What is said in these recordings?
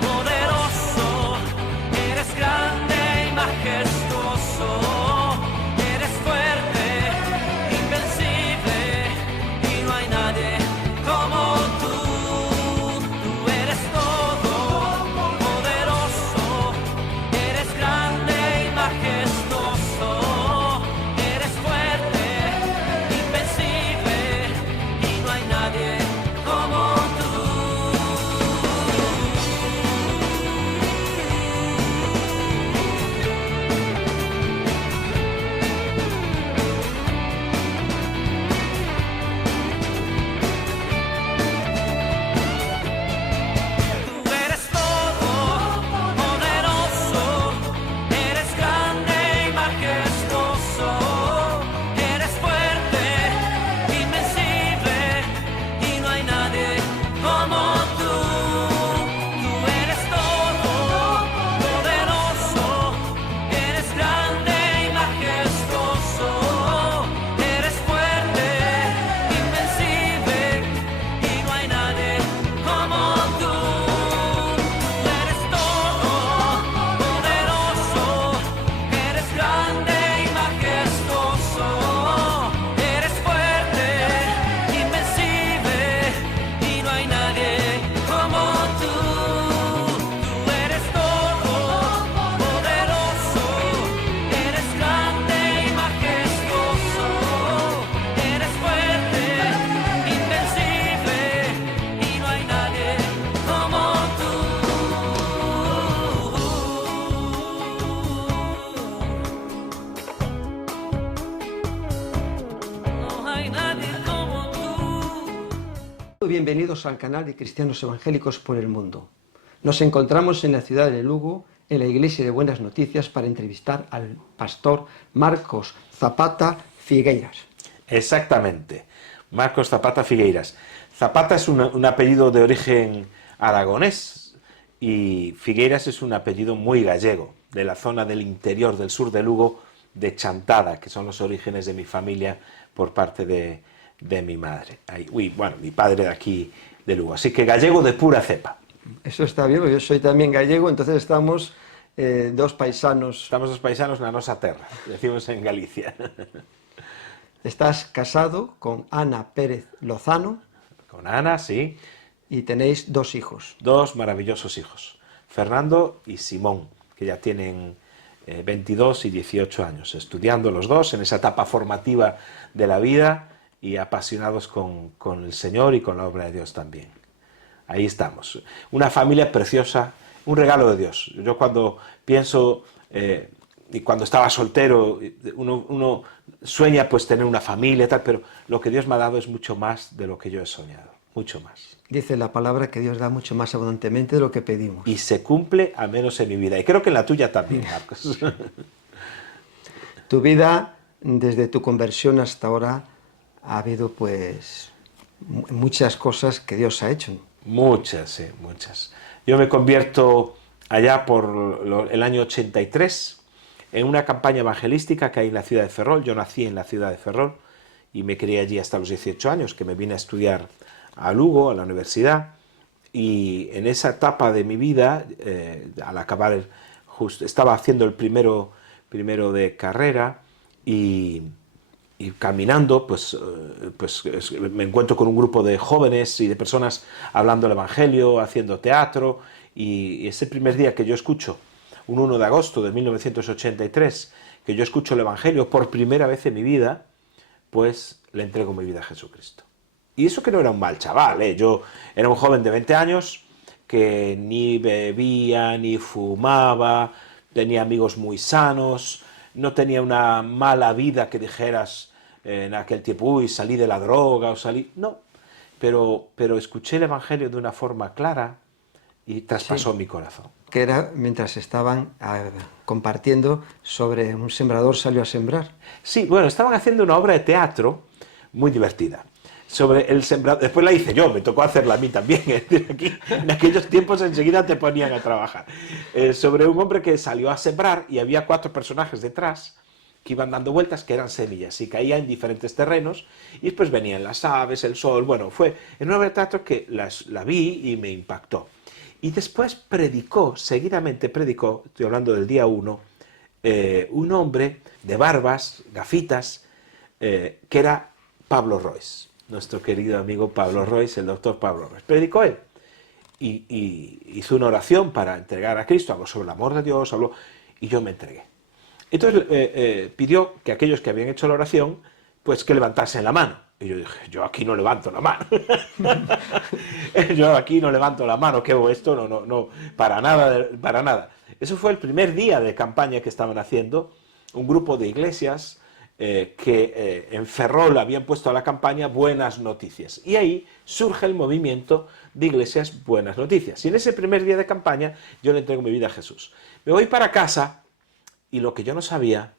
poderoso, eres grande y majestuoso, eres fuerte, invencible, y no hay nadie como tú. Tú eres todo poderoso, eres grande y majestuoso, eres fuerte, invencible, y no hay nadie como tú. Tú eres todo poderoso, eres grande y majestuoso, eres fuerte, invencible, y no hay nadie como tú. Tú eres todo poderoso, eres grande y majestuoso, eres fuerte, invencible, y no hay nadie como tú. Tú eres todo poderoso, eres grande y majestuoso, eres fuerte, invencible, y no hay nadie como tú. Tú eres todo poderoso, eres grande y majestuoso, eres fuerte, invencible, y no hay nadie como tú. No hay nadie como tú. Bienvenidos al canal de Cristianos Evangélicos por el Mundo. Nos encontramos en la ciudad de Lugo, en la Iglesia de Buenas Noticias, para entrevistar al pastor Marcos Zapata Figueiras. Exactamente, Marcos Zapata Figueiras. Zapata es un apellido de origen aragonés y Figueiras es un apellido muy gallego, de la zona del interior del sur de Lugo, de Chantada, que son los orígenes de mi familia por parte de mi madre. Bueno, mi padre de aquí de Lugo, así que gallego de pura cepa. Eso está bien, porque yo soy también gallego, entonces estamos dos paisanos. Estamos los paisanos na nosa terra, decimos en Galicia. Estás casado con Ana Pérez Lozano Con Ana, sí, y tenéis dos hijos. dos maravillosos hijos, Fernando y Simón, que ya tienen 22 y 18 años, estudiando los dos en esa etapa formativa de la vida y apasionados con el Señor y con la obra de Dios también. Ahí estamos. Una familia preciosa, un regalo de Dios. Yo cuando pienso, y cuando estaba soltero, uno sueña pues tener una familia y tal, pero lo que Dios me ha dado es mucho más de lo que yo he soñado, mucho más. Dice la palabra que Dios da mucho más abundantemente de lo que pedimos. Y se cumple al menos en mi vida. Y creo que en la tuya también, Marcos. Tu vida, desde tu conversión hasta ahora, ha habido pues muchas cosas que Dios ha hecho. Muchas, sí, muchas. Yo me convierto allá por el año 83 en una campaña evangelística que hay en la ciudad de Ferrol. Yo nací en la ciudad de Ferrol y me crié allí hasta los 18 años, que me vine a estudiar a Lugo, a la universidad, y en esa etapa de mi vida, al acabar, estaba haciendo el primero de carrera y caminando, pues me encuentro con un grupo de jóvenes y de personas hablando el Evangelio, haciendo teatro, y ese primer día que yo escucho, un 1 de agosto de 1983, que yo escucho el Evangelio por primera vez en mi vida, pues le entrego mi vida a Jesucristo. Y eso que no era un mal chaval, yo era un joven de 20 años que ni bebía, ni fumaba, tenía amigos muy sanos, no tenía una mala vida que dijeras en aquel tiempo, uy, salí de la droga o salí... No, pero escuché el Evangelio de una forma clara y traspasó mi corazón. Que era mientras estaban compartiendo sobre un sembrador salió a sembrar. Sí, bueno, estaban haciendo una obra de teatro muy divertida. Sobre el sembrador, después la hice yo, me tocó hacerla a mí también. Aquí, en aquellos tiempos enseguida te ponían a trabajar. Sobre un hombre que salió a sembrar y había 4 personajes detrás que iban dando vueltas, que eran semillas, y caían en diferentes terrenos, y después venían las aves, el sol, bueno, fue en una obra de teatro que la vi y me impactó. Y después predicó, seguidamente predicó, estoy hablando del día 1, un hombre de barbas, gafitas, que era Pablo Royce, nuestro querido amigo Pablo Royce, el doctor Pablo Royce. Predicó él y hizo una oración para entregar a Cristo, habló sobre el amor de Dios, habló, y yo me entregué. Entonces pidió que aquellos que habían hecho la oración, pues que levantasen la mano. Y yo dije, yo aquí no levanto la mano. Yo aquí no levanto la mano, ¿qué hago esto? No, para nada, para nada. Eso fue el primer día de campaña que estaban haciendo, un grupo de iglesias que en Ferrol habían puesto a la campaña Buenas Noticias. Y ahí surge el movimiento de iglesias Buenas Noticias. Y en ese primer día de campaña yo le entrego mi vida a Jesús. Me voy para casa y lo que yo no sabía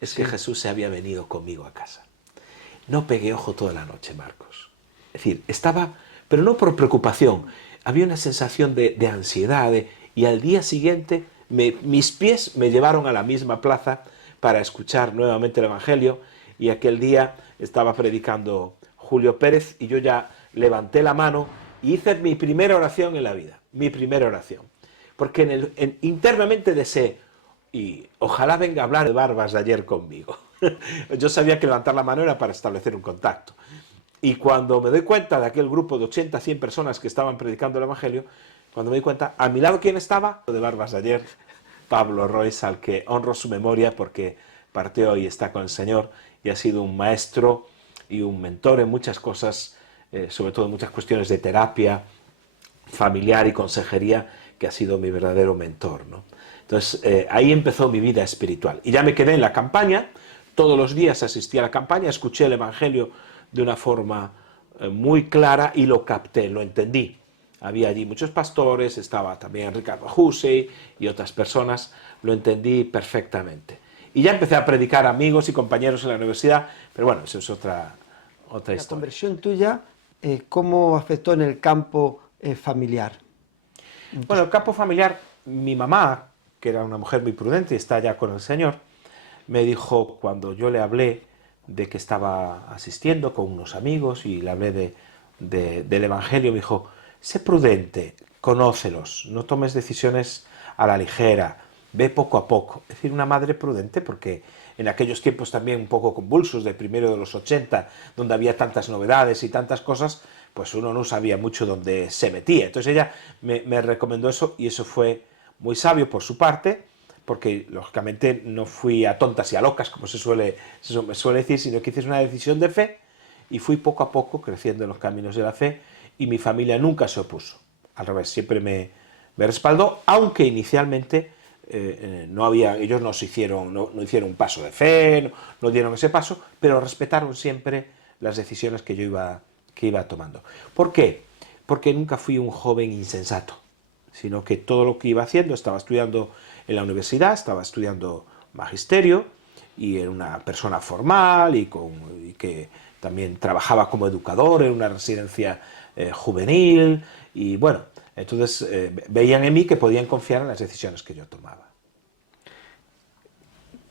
es que Jesús se había venido conmigo a casa. No pegué ojo toda la noche, Marcos. Es decir, estaba, pero no por preocupación, había una sensación de ansiedad, y al día siguiente mis pies me llevaron a la misma plaza para escuchar nuevamente el Evangelio, y aquel día estaba predicando Julio Pérez y yo ya levanté la mano y hice mi primera oración en la vida, mi primera oración. Porque internamente deseé, y ojalá venga a hablar de Barbas de ayer conmigo. Yo sabía que levantar la mano era para establecer un contacto. Y cuando me doy cuenta de aquel grupo de 80, 100 personas que estaban predicando el Evangelio, cuando me doy cuenta, a mi lado, ¿quién estaba? De Barbas de ayer, Pablo Royce, al que honro su memoria porque partió y está con el Señor y ha sido un maestro y un mentor en muchas cosas, sobre todo en muchas cuestiones de terapia familiar y consejería, que ha sido mi verdadero mentor, ¿no? Entonces, ahí empezó mi vida espiritual. Y ya me quedé en la campaña, todos los días asistí a la campaña, escuché el Evangelio de una forma muy clara y lo capté, lo entendí. Había allí muchos pastores, estaba también Ricardo Hussey y otras personas, lo entendí perfectamente. Y ya empecé a predicar a amigos y compañeros en la universidad, pero bueno, eso es otra historia. La conversión tuya, ¿cómo afectó en el campo familiar? Bueno, el campo familiar, mi mamá, que era una mujer muy prudente y está ya con el Señor, me dijo, cuando yo le hablé de que estaba asistiendo con unos amigos y le hablé del Evangelio, me dijo, sé prudente, conócelos, no tomes decisiones a la ligera, ve poco a poco. Es decir, una madre prudente, porque en aquellos tiempos también un poco convulsos, de primero de los 80, donde había tantas novedades y tantas cosas, pues uno no sabía mucho dónde se metía. Entonces ella me recomendó eso, y eso fue muy sabio por su parte, porque lógicamente no fui a tontas y a locas, como se suele decir, sino que hice una decisión de fe, y fui poco a poco creciendo en los caminos de la fe, y mi familia nunca se opuso. Al revés, siempre me respaldó, aunque inicialmente ellos no hicieron un paso de fe, no dieron ese paso, pero respetaron siempre las decisiones que yo iba tomando. ¿Por qué? Porque nunca fui un joven insensato, sino que todo lo que iba haciendo, estaba estudiando en la universidad, estaba estudiando magisterio, y era una persona formal y que también trabajaba como educador en una residencia juvenil, y bueno, entonces veían en mí que podían confiar en las decisiones que yo tomaba.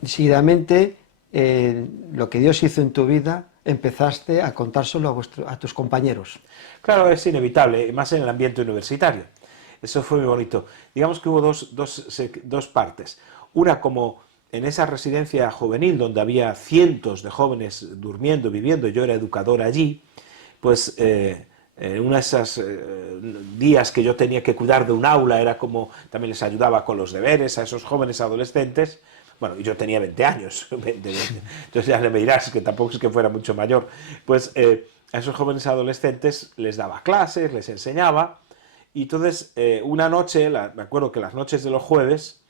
Seguidamente, lo que Dios hizo en tu vida, empezaste a contárselo a tus compañeros. Claro, es inevitable, más en el ambiente universitario. Eso fue muy bonito. Digamos que hubo dos partes. Una, como en esa residencia juvenil donde había cientos de jóvenes durmiendo, viviendo, yo era educador allí, pues en uno de esos días que yo tenía que cuidar de un aula, era como también les ayudaba con los deberes a esos jóvenes adolescentes. Bueno, y yo tenía 20 años, 20. Entonces ya me dirás que tampoco es que fuera mucho mayor. Pues a esos jóvenes adolescentes les daba clases, les enseñaba, y entonces una noche, me acuerdo que las noches de los jueves,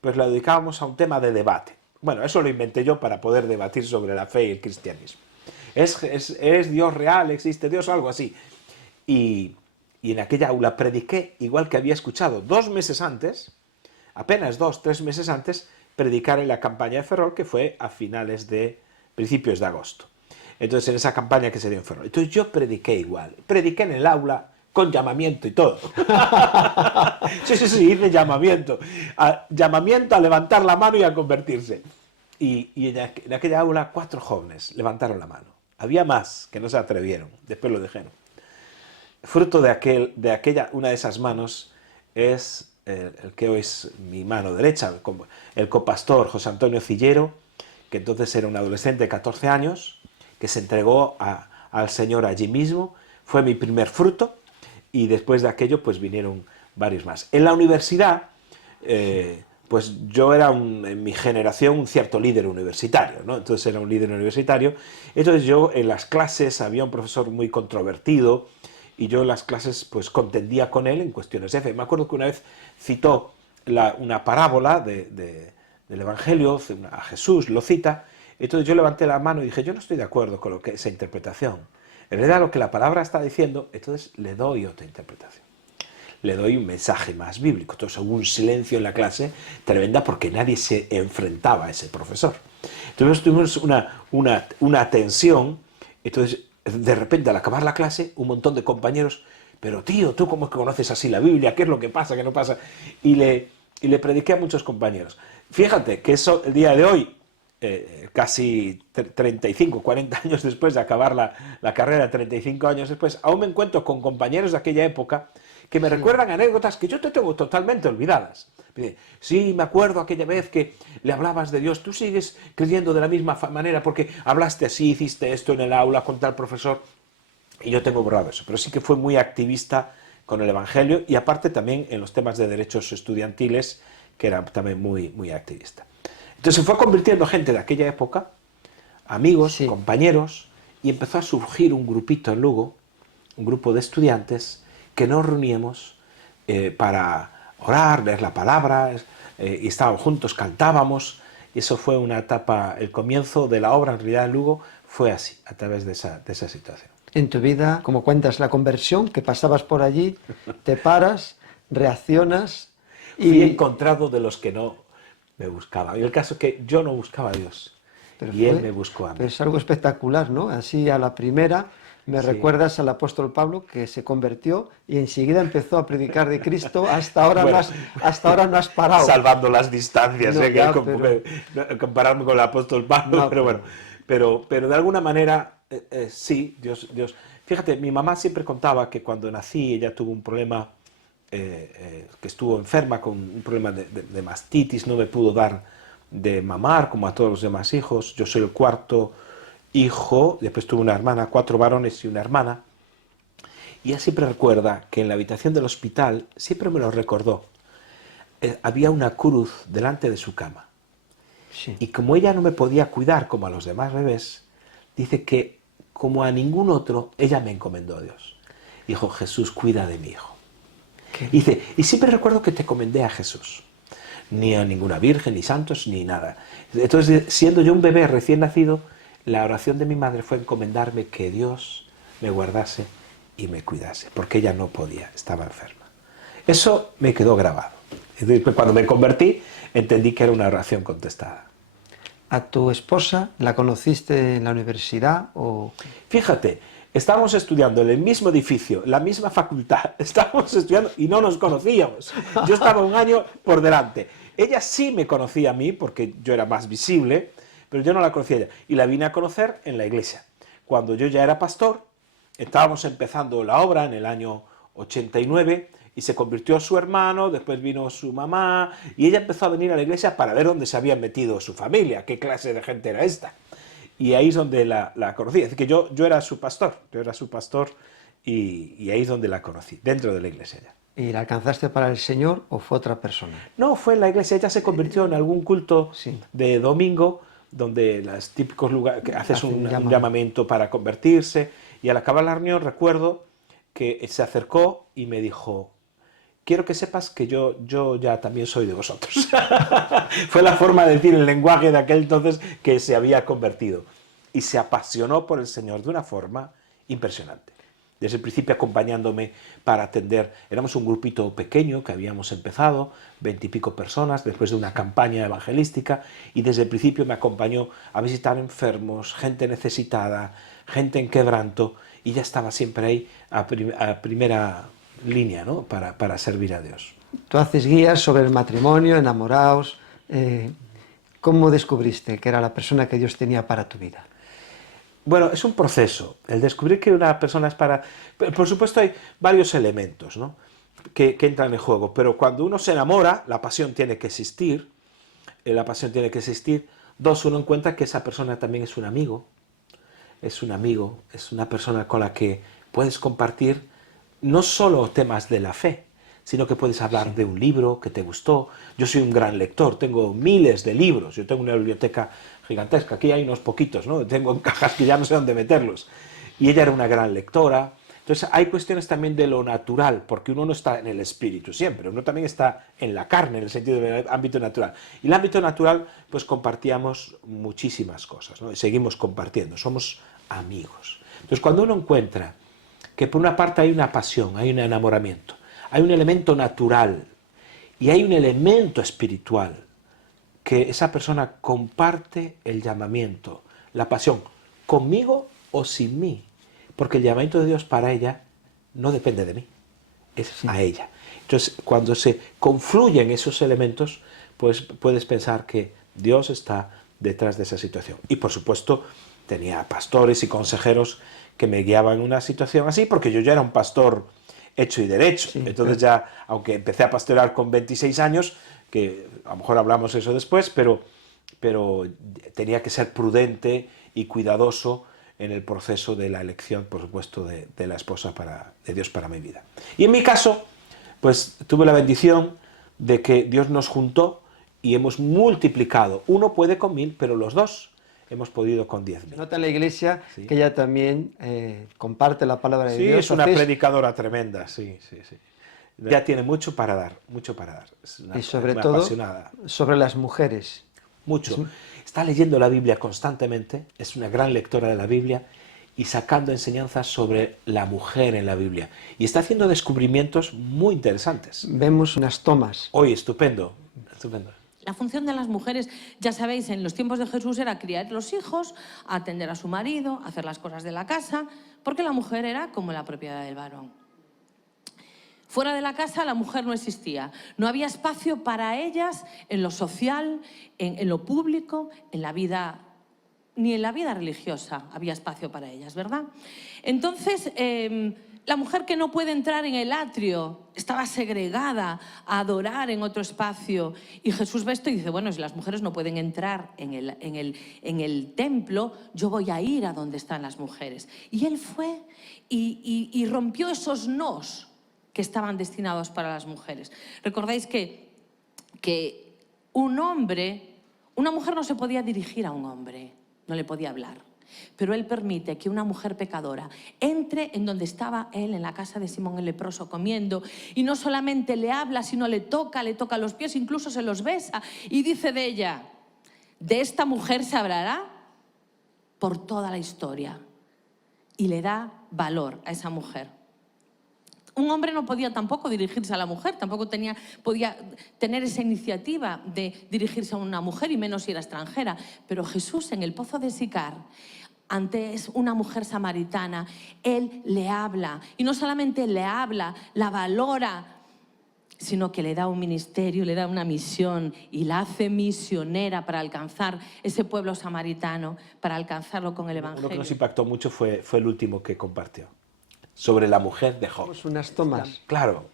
pues la dedicábamos a un tema de debate. Bueno, eso lo inventé yo para poder debatir sobre la fe y el cristianismo. ¿Es Dios real? ¿Existe Dios? Algo así. Y en aquella aula prediqué, igual que había escuchado 2 meses antes, apenas 2-3 meses antes, predicar en la campaña de Ferrol, que fue a principios de agosto. Entonces, en esa campaña que se dio en Ferrol. Entonces yo prediqué igual, prediqué en el aula, con llamamiento y todo. Sí, hice llamamiento. Llamamiento a levantar la mano y a convertirse. Y en aquella aula 4 jóvenes levantaron la mano. Había más que no se atrevieron, después lo dijeron. Fruto de aquella, una de esas manos, es el que hoy es mi mano derecha, el copastor José Antonio Cillero, que entonces era un adolescente de 14 años, que se entregó al Señor allí mismo, fue mi primer fruto, y después de aquello pues vinieron varios más. En la universidad, pues yo era en mi generación un cierto líder universitario, ¿no? Entonces era un líder universitario. Entonces yo en las clases había un profesor muy controvertido y yo en las clases pues contendía con él en cuestiones de fe. Me acuerdo que una vez citó una parábola del Evangelio, a Jesús lo cita, entonces yo levanté la mano y dije, yo no estoy de acuerdo con esa interpretación. En realidad lo que la palabra está diciendo, entonces le doy otra interpretación. Le doy un mensaje más bíblico. Entonces hubo un silencio en la clase tremenda porque nadie se enfrentaba a ese profesor. Entonces tuvimos una tensión. Entonces, de repente, al acabar la clase, un montón de compañeros, pero tío, ¿tú cómo conoces así la Biblia? ¿Qué es lo que pasa? ¿Qué no pasa? Y le prediqué a muchos compañeros. Fíjate que eso, el día de hoy, casi 35, 40 años después de acabar la carrera, 35 años después, aún me encuentro con compañeros de aquella época que me recuerdan anécdotas que yo te tengo totalmente olvidadas. Sí, me acuerdo aquella vez que le hablabas de Dios, tú sigues creyendo de la misma manera porque hablaste así, hiciste esto en el aula con tal profesor, y yo tengo borrado eso, pero sí que fue muy activista con el Evangelio y aparte también en los temas de derechos estudiantiles, que era también muy, muy activista. Entonces se fue convirtiendo gente de aquella época, amigos, Sí. compañeros, y empezó a surgir un grupito en Lugo, un grupo de estudiantes que nos reuníamos para orar, leer la palabra, y estábamos juntos, cantábamos, y eso fue una etapa, el comienzo de la obra en realidad en Lugo fue así, a través de esa situación. En tu vida, como cuentas la conversión, que pasabas por allí, te paras, reaccionas Fui y... encontrado de los que no me buscaban. Y el caso es que yo no buscaba a Dios, y Él me buscó a mí. Pero es algo espectacular, ¿no? Así a la primera me Sí. recuerdas al apóstol Pablo que se convirtió y enseguida empezó a predicar de Cristo. Hasta ahora, Bueno, hasta ahora no has parado. Salvando las distancias, No, que ya, compararme con el apóstol Pablo, No, pero bueno, pero de alguna manera sí, Dios. Fíjate, mi mamá siempre contaba que cuando nací ella tuvo un problema, que estuvo enferma con un problema de mastitis, no me pudo dar de mamar como a todos los demás hijos. Yo soy el cuarto hijo, después tuve una hermana, 4 varones y una hermana. Y ella siempre recuerda que en la habitación del hospital, siempre me lo recordó, había una cruz delante de su cama. Sí. Y como ella no me podía cuidar como a los demás bebés, dice que como a ningún otro, ella me encomendó a Dios. Dijo, Jesús, cuida de mi hijo. Y dice, y siempre recuerdo que te encomendé a Jesús. Ni a ninguna virgen, ni santos, ni nada. Entonces, siendo yo un bebé recién nacido, la oración de mi madre fue encomendarme que Dios me guardase y me cuidase, porque ella no podía, estaba enferma. Eso me quedó grabado. Entonces, cuando me convertí, entendí que era una oración contestada. ¿A tu esposa la conociste en la universidad o...? Fíjate, estábamos estudiando en el mismo edificio, la misma facultad, estábamos estudiando y no nos conocíamos. Yo estaba un año por delante. Ella sí me conocía a mí, porque yo era más visible, pero yo no la conocía a ella. Y la vine a conocer en la iglesia. Cuando yo ya era pastor, estábamos empezando la obra en el año 89, y se convirtió su hermano, después vino su mamá, y ella empezó a venir a la iglesia para ver dónde se había metido su familia, qué clase de gente era esta. Y ahí es donde la conocí. Es decir, que yo era su pastor, y ahí es donde la conocí, dentro de la iglesia ya. ¿Y la alcanzaste para el Señor o fue otra persona? No, fue en la iglesia, ella se convirtió en algún culto Sí. de domingo, donde los típicos lugares, que haces Hacen un llamamiento para convertirse, y al acabar la reunión recuerdo que se acercó y me dijo, quiero que sepas que yo ya también soy de vosotros. Fue la forma de decir el lenguaje de aquel entonces que se había convertido. Y se apasionó por el Señor de una forma impresionante. Desde el principio acompañándome para atender. Éramos un grupito pequeño que habíamos empezado, 20 y pico personas, después de una campaña evangelística, y desde el principio me acompañó a visitar enfermos, gente necesitada, gente en quebranto, y ya estaba siempre ahí a primera línea, ¿no? para servir a Dios. Tú haces guías sobre el matrimonio, enamorados. ¿Cómo descubriste que era la persona que Dios tenía para tu vida? Bueno, es un proceso. El descubrir que una persona es para... Por supuesto hay varios elementos, ¿no? que entran en juego. Pero cuando uno se enamora, la pasión tiene que existir. La pasión tiene que existir. Dos, uno encuentra que esa persona también es un amigo. Es un amigo, es una persona con la que puedes compartir no solo temas de la fe, sino que puedes hablar de un libro que te gustó. Yo soy un gran lector, tengo miles de libros, yo tengo una biblioteca gigantesca, aquí hay unos poquitos, ¿no? Tengo en cajas que ya no sé dónde meterlos. Y ella era una gran lectora. Entonces hay cuestiones también de lo natural, porque uno no está en el espíritu siempre, uno también está en la carne, en el sentido del ámbito natural. Y el ámbito natural, pues compartíamos muchísimas cosas, ¿no? Y seguimos compartiendo, somos amigos. Entonces cuando uno encuentra que por una parte hay una pasión, hay un enamoramiento, hay un elemento natural y hay un elemento espiritual, que esa persona comparte el llamamiento, la pasión, conmigo o sin mí, porque el llamamiento de Dios para ella no depende de mí, es a ella. Entonces, cuando se confluyen esos elementos, pues puedes pensar que Dios está detrás de esa situación. Y por supuesto, tenía pastores y consejeros que me guiaban en una situación así, porque yo ya era un pastor hecho y derecho. Sí, Entonces ya, aunque empecé a pastorear con 26 años, que a lo mejor hablamos eso después, pero tenía que ser prudente y cuidadoso en el proceso de la elección, por supuesto, de la esposa de Dios para mi vida. Y en mi caso, pues tuve la bendición de que Dios nos juntó y hemos multiplicado. Uno puede con 1000, pero los dos hemos podido con 10.000. Nota en la iglesia Sí. que ella también comparte la palabra de Sí, Dios. es una Hacéis- predicadora tremenda, sí. Ya tiene mucho para dar, mucho para dar. Es y sobre una todo apasionada. sobre las mujeres. Mucho. Está leyendo la Biblia constantemente, es una gran lectora de la Biblia y sacando enseñanzas sobre la mujer en la Biblia. Y está haciendo descubrimientos muy interesantes. Vemos unas tomas. Hoy, estupendo, estupendo. La función de las mujeres, ya sabéis, en los tiempos de Jesús era criar los hijos, atender a su marido, hacer las cosas de la casa, porque la mujer era como la propiedad del varón. Fuera de la casa la mujer no existía. No había espacio para ellas en lo social, en lo público, en la vida, ni en la vida religiosa había espacio para ellas, ¿verdad? Entonces, la mujer que no puede entrar en el atrio estaba segregada a adorar en otro espacio. Y Jesús ve esto y dice, bueno, si las mujeres no pueden entrar en el templo, yo voy a ir a donde están las mujeres. Y él fue y rompió esos nos que estaban destinados para las mujeres. Recordáis que una mujer no se podía dirigir a un hombre, no le podía hablar. Pero él permite que una mujer pecadora entre en donde estaba él, en la casa de Simón el leproso, comiendo, y no solamente le habla, sino le toca los pies, incluso se los besa, y dice de ella, de esta mujer se hablará por toda la historia, y le da valor a esa mujer. Un hombre no podía tampoco dirigirse a la mujer, tampoco podía tener esa iniciativa de dirigirse a una mujer, y menos si era extranjera. Pero Jesús, en el pozo de Sicar, ante una mujer samaritana, él le habla. Y no solamente le habla, la valora, sino que le da un ministerio, le da una misión y la hace misionera para alcanzar ese pueblo samaritano, para alcanzarlo con el Evangelio. Lo que nos impactó mucho fue el último que compartió, sobre la mujer de Job. Vemos unas tomas. Claro.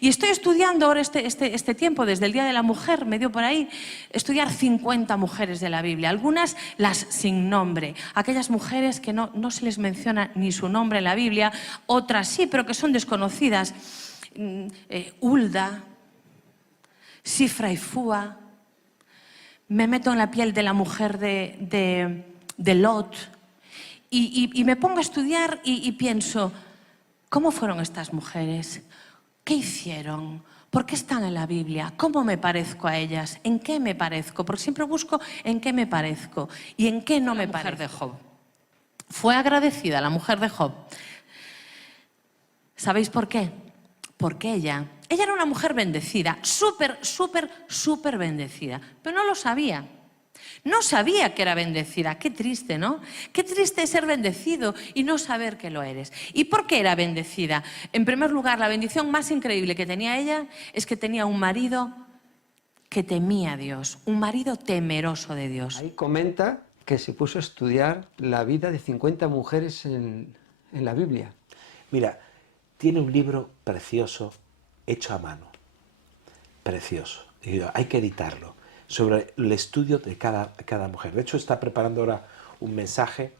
Y estoy estudiando ahora este tiempo, desde el Día de la Mujer, me dio por ahí, estudiar 50 mujeres de la Biblia, algunas las sin nombre, aquellas mujeres que no se les menciona ni su nombre en la Biblia, otras sí, pero que son desconocidas. Hulda, Sifra y Fua, me meto en la piel de la mujer de Lot y me pongo a estudiar y pienso, ¿cómo fueron estas mujeres? ¿Qué hicieron? ¿Por qué están en la Biblia? ¿Cómo me parezco a ellas? ¿En qué me parezco? Porque siempre busco en qué me parezco y en qué no me parezco. La mujer de Job. Fue agradecida la mujer de Job. ¿Sabéis por qué? Porque ella era una mujer bendecida, súper bendecida, pero no lo sabía. No sabía que era bendecida. Qué triste, ¿no? Qué triste es ser bendecido y no saber que lo eres. ¿Y por qué era bendecida? En primer lugar, la bendición más increíble que tenía ella es que tenía un marido que temía a Dios, un marido temeroso de Dios. Ahí comenta que se puso a estudiar la vida de 50 mujeres en la Biblia. Mira, tiene un libro precioso hecho a mano. Precioso. Y hay que editarlo, sobre el estudio de cada mujer. De hecho, está preparando ahora un mensaje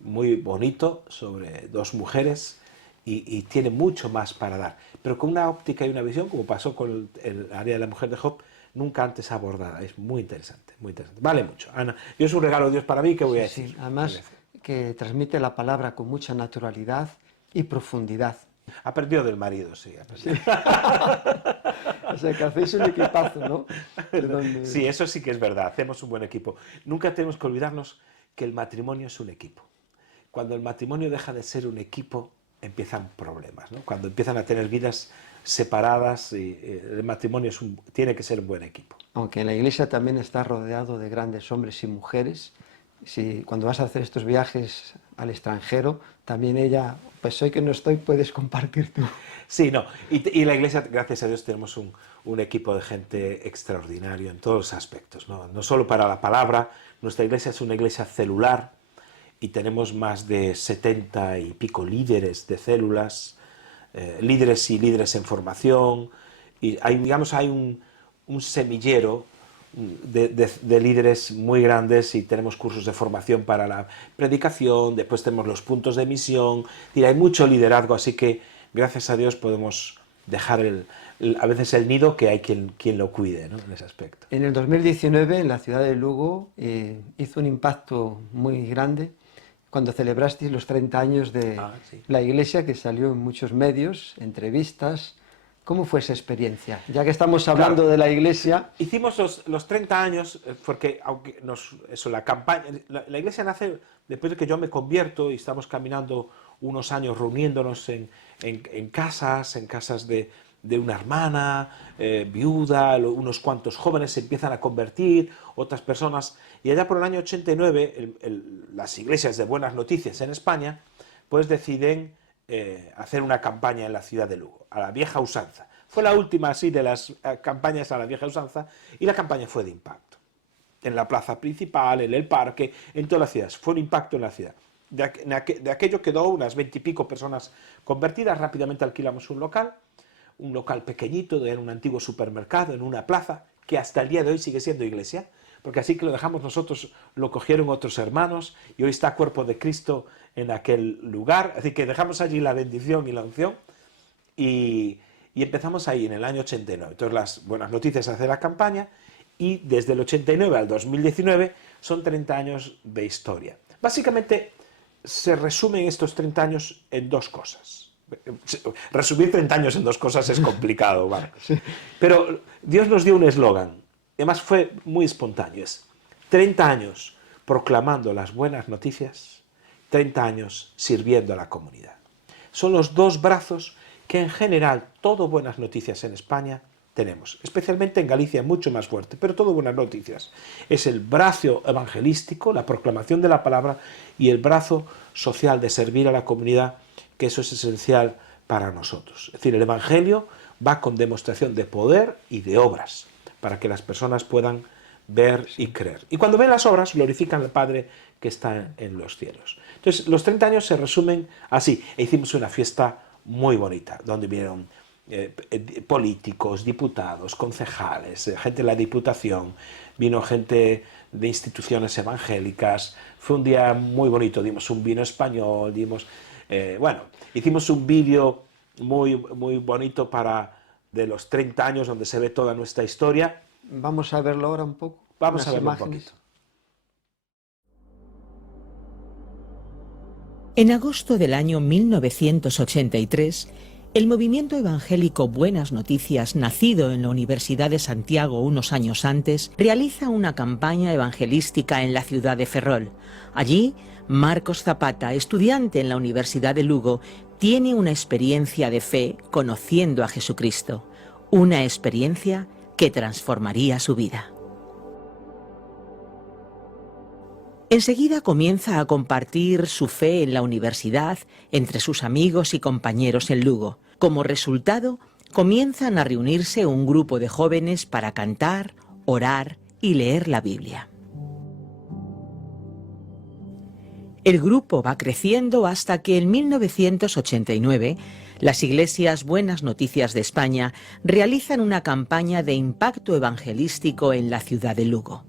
muy bonito sobre dos mujeres y tiene mucho más para dar, pero con una óptica y una visión, como pasó con el área de la mujer de Job, nunca antes abordada. Es muy interesante, muy interesante. Vale mucho. Ana, yo es un regalo de Dios para mí, ¿qué voy a decir? Sí, además que transmite la palabra con mucha naturalidad y profundidad. Ha perdido del marido, sí. O sea, que hacéis un equipazo, ¿no? Sí, eso sí que es verdad, hacemos un buen equipo. Nunca tenemos que olvidarnos que el matrimonio es un equipo. Cuando el matrimonio deja de ser un equipo, empiezan problemas, ¿no? Cuando empiezan a tener vidas separadas, el matrimonio tiene que ser un buen equipo. Aunque en la iglesia también está rodeado de grandes hombres y mujeres, cuando vas a hacer estos viajes al extranjero, también ella, pues hoy que no estoy, puedes compartir tú. Sí, no, y la iglesia, gracias a Dios, tenemos un equipo de gente extraordinario en todos los aspectos, ¿no? No solo para la palabra, nuestra iglesia es una iglesia celular y tenemos más de 70 y pico líderes de células, líderes y líderes en formación, y hay un semillero de líderes muy grandes y tenemos cursos de formación para la predicación, después tenemos los puntos de misión, y hay mucho liderazgo, así que gracias a Dios podemos dejar a veces el nido, que hay quien lo cuide, ¿no? En ese aspecto. En el 2019, en la ciudad de Lugo, hizo un impacto muy grande cuando celebrasteis los 30 años de la iglesia, que salió en muchos medios, entrevistas. ¿Cómo fue esa experiencia? Ya que estamos hablando de la iglesia... Hicimos los 30 años, porque aunque la campaña... La iglesia nace después de que yo me convierto y estamos caminando unos años reuniéndonos en casas de una hermana, viuda, unos cuantos jóvenes se empiezan a convertir, otras personas... Y allá por el año 89, las iglesias de Buenas Noticias en España, pues deciden hacer una campaña en la ciudad de Lugo, a la vieja usanza. Fue la última así de las campañas a la vieja usanza, y la campaña fue de impacto. En la plaza principal, en el parque, en todas las ciudades. Fue un impacto en la ciudad. De aquello quedó unas 20 y pico personas convertidas. Rápidamente alquilamos un local pequeñito, en un antiguo supermercado, en una plaza, que hasta el día de hoy sigue siendo iglesia, porque así que lo dejamos nosotros, lo cogieron otros hermanos, y hoy está Cuerpo de Cristo en aquel lugar, así que dejamos allí la bendición y la unción, y empezamos ahí en el año 89. Entonces las Buenas Noticias hacen la campaña, y desde el 89 al 2019 son 30 años de historia. Básicamente se resumen estos 30 años en dos cosas. Resumir 30 años en dos cosas es complicado, ¿vale? Sí. Pero Dios nos dio un eslogan, además fue muy espontáneo, es 30 años proclamando las buenas noticias, 30 años sirviendo a la comunidad. Son los dos brazos que en general todo Buenas Noticias en España tenemos, especialmente en Galicia mucho más fuerte, pero todo Buenas Noticias. Es el brazo evangelístico, la proclamación de la palabra, y el brazo social de servir a la comunidad, que eso es esencial para nosotros. Es decir, el Evangelio va con demostración de poder y de obras, para que las personas puedan ver y creer. Y cuando ven las obras, glorifican al Padre que está en los cielos. Entonces, los 30 años se resumen así. E hicimos una fiesta muy bonita, donde vinieron políticos, diputados, concejales, gente de la Diputación, vino gente de instituciones evangélicas. Fue un día muy bonito, dimos un vino español, hicimos un vídeo muy, muy bonito de los 30 años, donde se ve toda nuestra historia. Vamos a verlo ahora un poco. Vamos a verlo un poquito. En agosto del año 1983, el movimiento evangélico Buenas Noticias, nacido en la Universidad de Santiago unos años antes, realiza una campaña evangelística en la ciudad de Ferrol. Allí, Marcos Zapata, estudiante en la Universidad de Lugo, tiene una experiencia de fe conociendo a Jesucristo, una experiencia que transformaría su vida. Enseguida comienza a compartir su fe en la universidad entre sus amigos y compañeros en Lugo. Como resultado, comienzan a reunirse un grupo de jóvenes para cantar, orar y leer la Biblia. El grupo va creciendo hasta que en 1989 Las iglesias Buenas Noticias de España realizan una campaña de impacto evangelístico en la ciudad de Lugo.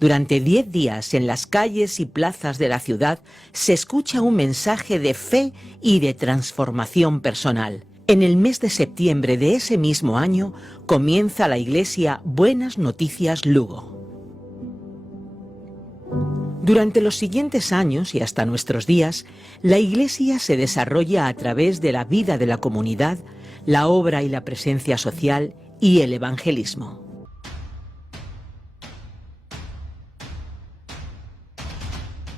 Durante 10 días en las calles y plazas de la ciudad se escucha un mensaje de fe y de transformación personal. En el mes de septiembre de ese mismo año comienza la iglesia Buenas Noticias Lugo. Durante los siguientes años y hasta nuestros días, la iglesia se desarrolla a través de la vida de la comunidad, la obra y la presencia social y el evangelismo.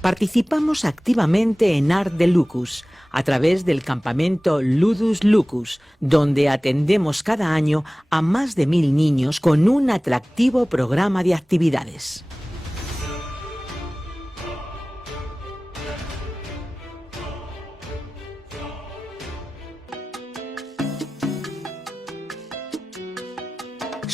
Participamos activamente en Art de Lucus, a través del campamento Ludus Lucus, donde atendemos cada año a más de 1000 niños con un atractivo programa de actividades.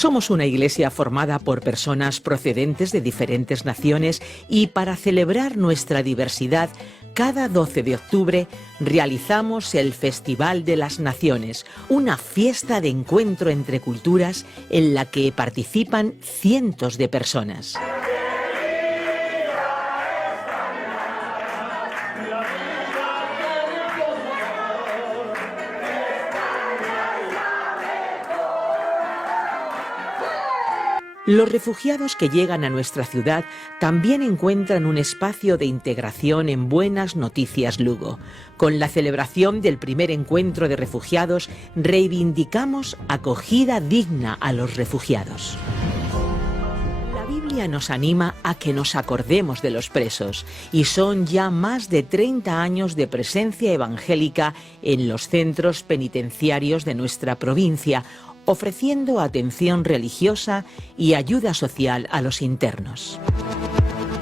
Somos una iglesia formada por personas procedentes de diferentes naciones y para celebrar nuestra diversidad, cada 12 de octubre realizamos el Festival de las Naciones, una fiesta de encuentro entre culturas en la que participan cientos de personas. Los refugiados que llegan a nuestra ciudad también encuentran un espacio de integración en Buenas Noticias Lugo. Con la celebración del primer encuentro de refugiados, reivindicamos acogida digna a los refugiados. La Biblia nos anima a que nos acordemos de los presos, y son ya más de 30 años de presencia evangélica en los centros penitenciarios de nuestra provincia, ofreciendo atención religiosa y ayuda social a los internos.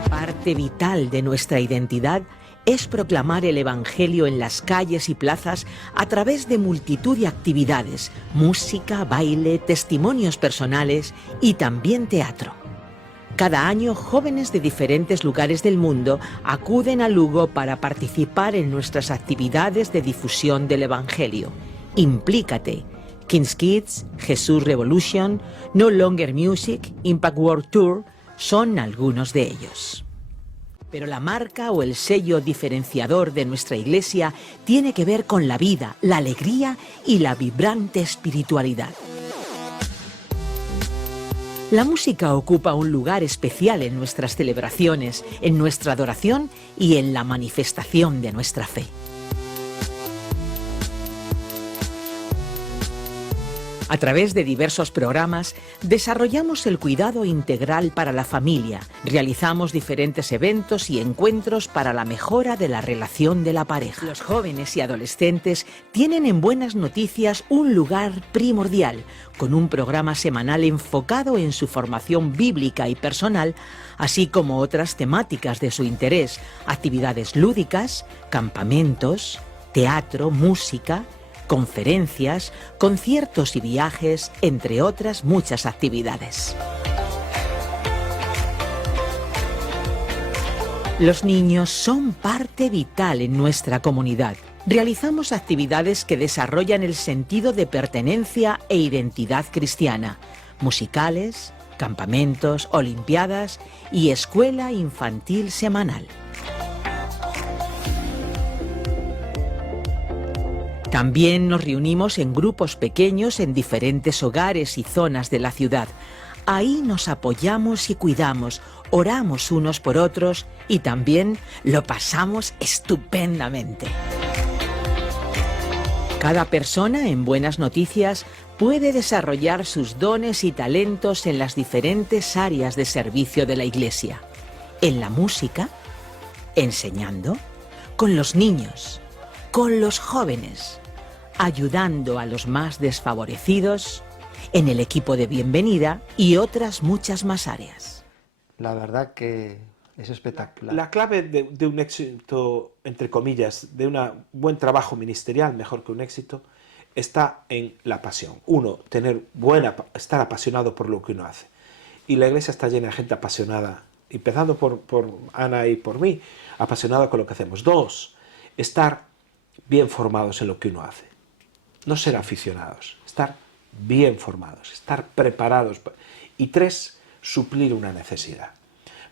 Parte vital de nuestra identidad es proclamar el Evangelio en las calles y plazas a través de multitud de actividades, música, baile, testimonios personales y también teatro. Cada año, jóvenes de diferentes lugares del mundo acuden a Lugo para participar en nuestras actividades de difusión del Evangelio. Implícate. King's Kids, Jesus Revolution, No Longer Music, Impact World Tour son algunos de ellos. Pero la marca o el sello diferenciador de nuestra iglesia tiene que ver con la vida, la alegría y la vibrante espiritualidad. La música ocupa un lugar especial en nuestras celebraciones, en nuestra adoración y en la manifestación de nuestra fe. A través de diversos programas, desarrollamos el cuidado integral para la familia, realizamos diferentes eventos y encuentros para la mejora de la relación de la pareja. Los jóvenes y adolescentes tienen en Buenas Noticias un lugar primordial, con un programa semanal enfocado en su formación bíblica y personal, así como otras temáticas de su interés, actividades lúdicas, campamentos, teatro, música, conferencias, conciertos y viajes, entre otras muchas actividades. Los niños son parte vital en nuestra comunidad. Realizamos actividades que desarrollan el sentido de pertenencia e identidad cristiana, musicales, campamentos, olimpiadas y escuela infantil semanal. También nos reunimos en grupos pequeños en diferentes hogares y zonas de la ciudad. Ahí nos apoyamos y cuidamos, oramos unos por otros y también lo pasamos estupendamente. Cada persona en Buenas Noticias puede desarrollar sus dones y talentos en las diferentes áreas de servicio de la Iglesia. En la música, enseñando, con los niños, con los jóvenes, ayudando a los más desfavorecidos, en el equipo de bienvenida y otras muchas más áreas. La verdad que es espectacular. La clave de un éxito, entre comillas, de un buen trabajo ministerial, mejor que un éxito, está en la pasión. Uno, estar apasionado por lo que uno hace. Y la iglesia está llena de gente apasionada, empezando por Ana y por mí, apasionada con lo que hacemos. Dos, estar bien formados en lo que uno hace. no ser aficionados, estar bien formados, estar preparados. Y 3, suplir una necesidad.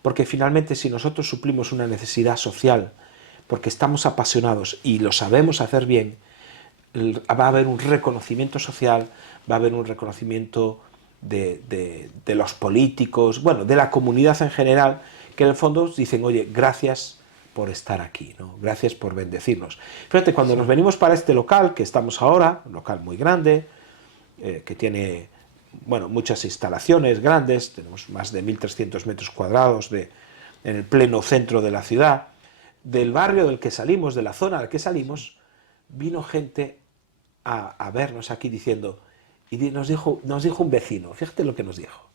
Porque finalmente si nosotros suplimos una necesidad social, porque estamos apasionados y lo sabemos hacer bien, va a haber un reconocimiento social, va a haber un reconocimiento de los políticos, bueno, de la comunidad en general, que en el fondo dicen, oye, gracias por estar aquí, ¿no? Gracias por bendecirnos. Fíjate, cuando nos venimos para este local, que estamos ahora, un local muy grande, que tiene, bueno, muchas instalaciones grandes, tenemos más de 1.300 metros cuadrados en el pleno centro de la ciudad, del barrio del que salimos, de la zona del que salimos, vino gente a vernos aquí diciendo, y nos dijo un vecino, fíjate lo que nos dijo,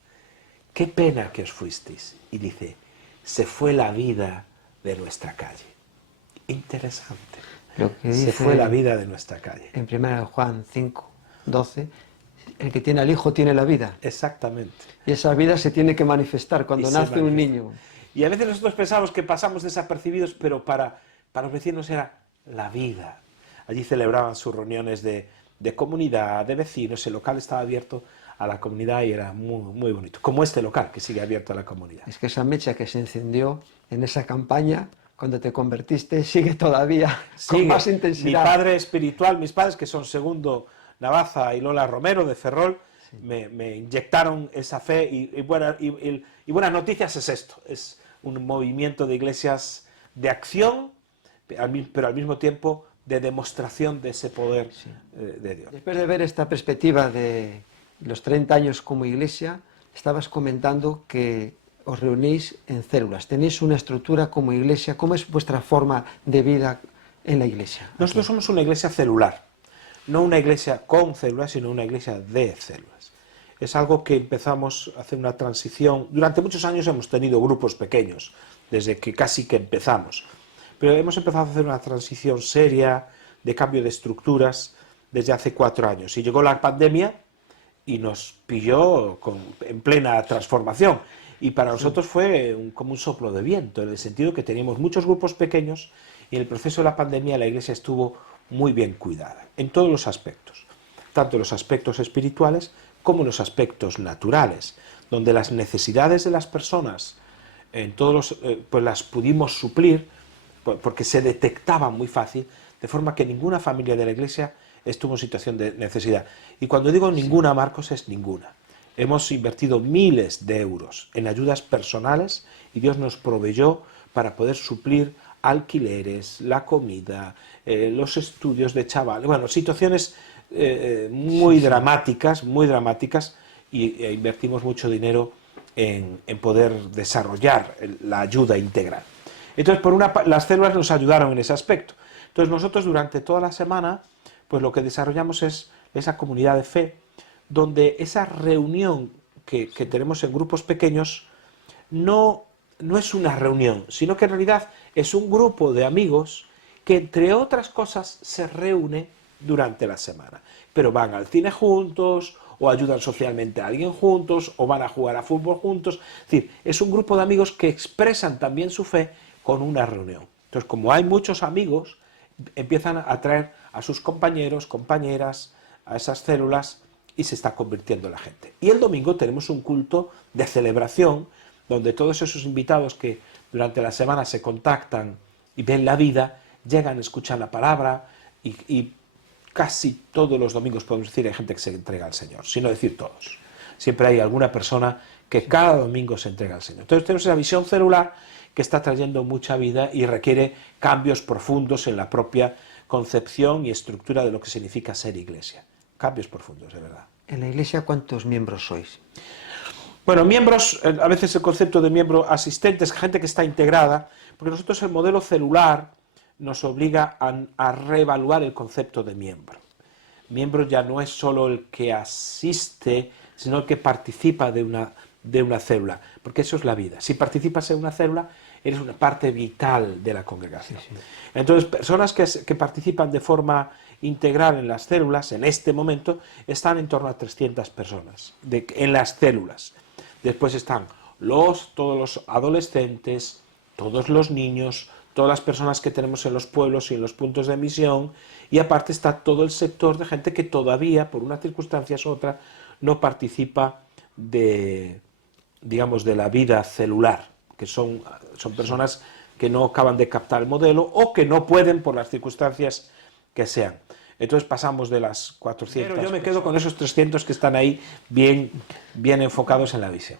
qué pena que os fuisteis. Y dice, se fue la vida de nuestra calle. Interesante. Lo que dice se fue la vida de nuestra calle. En 1 Juan 5, 12, el que tiene al Hijo tiene la vida. Exactamente. Y esa vida se tiene que manifestar cuando nace un niño. Y a veces nosotros pensamos que pasamos desapercibidos, pero para los vecinos era la vida. Allí celebraban sus reuniones de comunidad, de vecinos, el local estaba abierto a la comunidad y era muy, muy bonito. Como este local, que sigue abierto a la comunidad. Es que esa mecha que se encendió en esa campaña, cuando te convertiste, sigue todavía con más intensidad. Mi padre espiritual, mis padres, que son Segundo Navaza y Lola Romero de Ferrol, sí, me inyectaron esa fe y buenas noticias es esto. Es un movimiento de iglesias de acción, pero al mismo tiempo de demostración de ese poder, sí, de Dios. Después de ver esta perspectiva de los 30 años como iglesia, estabas comentando que os reunís en células, tenéis una estructura como iglesia. ¿Cómo es vuestra forma de vida en la iglesia? Nosotros somos una iglesia celular, no una iglesia con células, sino una iglesia de células. Es algo que empezamos a hacer una transición. Durante muchos años hemos tenido grupos pequeños, desde que casi que empezamos. Pero hemos empezado a hacer una transición seria de cambio de estructuras desde hace 4 años. Y llegó la pandemia y nos pilló en plena transformación. Y para nosotros fue como un soplo de viento, en el sentido que teníamos muchos grupos pequeños y en el proceso de la pandemia la iglesia estuvo muy bien cuidada, en todos los aspectos, tanto en los aspectos espirituales como en los aspectos naturales, donde las necesidades de las personas pues las pudimos suplir, porque se detectaban muy fácil, de forma que ninguna familia de la iglesia estuvo en situación de necesidad. Y cuando digo ninguna, Marcos, es ninguna. Hemos invertido miles de euros en ayudas personales y Dios nos proveyó para poder suplir alquileres, la comida, los estudios de chavales, bueno, situaciones muy dramáticas, e invertimos mucho dinero en poder desarrollar la ayuda integral. Entonces, las células nos ayudaron en ese aspecto. Entonces, nosotros durante toda la semana, pues lo que desarrollamos es esa comunidad de fe, donde esa reunión que tenemos en grupos pequeños no es una reunión, sino que en realidad es un grupo de amigos que, entre otras cosas, se reúne durante la semana. Pero van al cine juntos, o ayudan socialmente a alguien juntos, o van a jugar a fútbol juntos. Es decir, es un grupo de amigos que expresan también su fe con una reunión. Entonces, como hay muchos amigos, empiezan a traer a sus compañeros, compañeras, a esas células, y se está convirtiendo la gente. Y el domingo tenemos un culto de celebración, donde todos esos invitados que durante la semana se contactan y ven la vida, llegan, escuchan la palabra, y casi todos los domingos, podemos decir, hay gente que se entrega al Señor, sin no decir todos. Siempre hay alguna persona que cada domingo se entrega al Señor. Entonces tenemos esa visión celular que está trayendo mucha vida y requiere cambios profundos en la propia concepción y estructura de lo que significa ser iglesia. Cambios profundos, de verdad. ¿En la iglesia cuántos miembros sois? Bueno, miembros, a veces el concepto de miembro asistentes, gente que está integrada, porque nosotros el modelo celular nos obliga a reevaluar el concepto de miembro. Miembro ya no es solo el que asiste, sino el que participa de una célula, porque eso es la vida. Si participas en una célula, eres una parte vital de la congregación. Sí, sí. Entonces, personas que participan de forma integral en las células, en este momento, están en torno a 300 personas en las células. Después están todos los adolescentes, todos los niños, todas las personas que tenemos en los pueblos y en los puntos de misión, y aparte está todo el sector de gente que todavía, por unas circunstancias u otras, no participa de, digamos, de la vida celular, que son personas que no acaban de captar el modelo o que no pueden por las circunstancias que sean. Entonces pasamos de las 400. Pero yo me quedo con esos 300 que están ahí bien enfocados en la visión.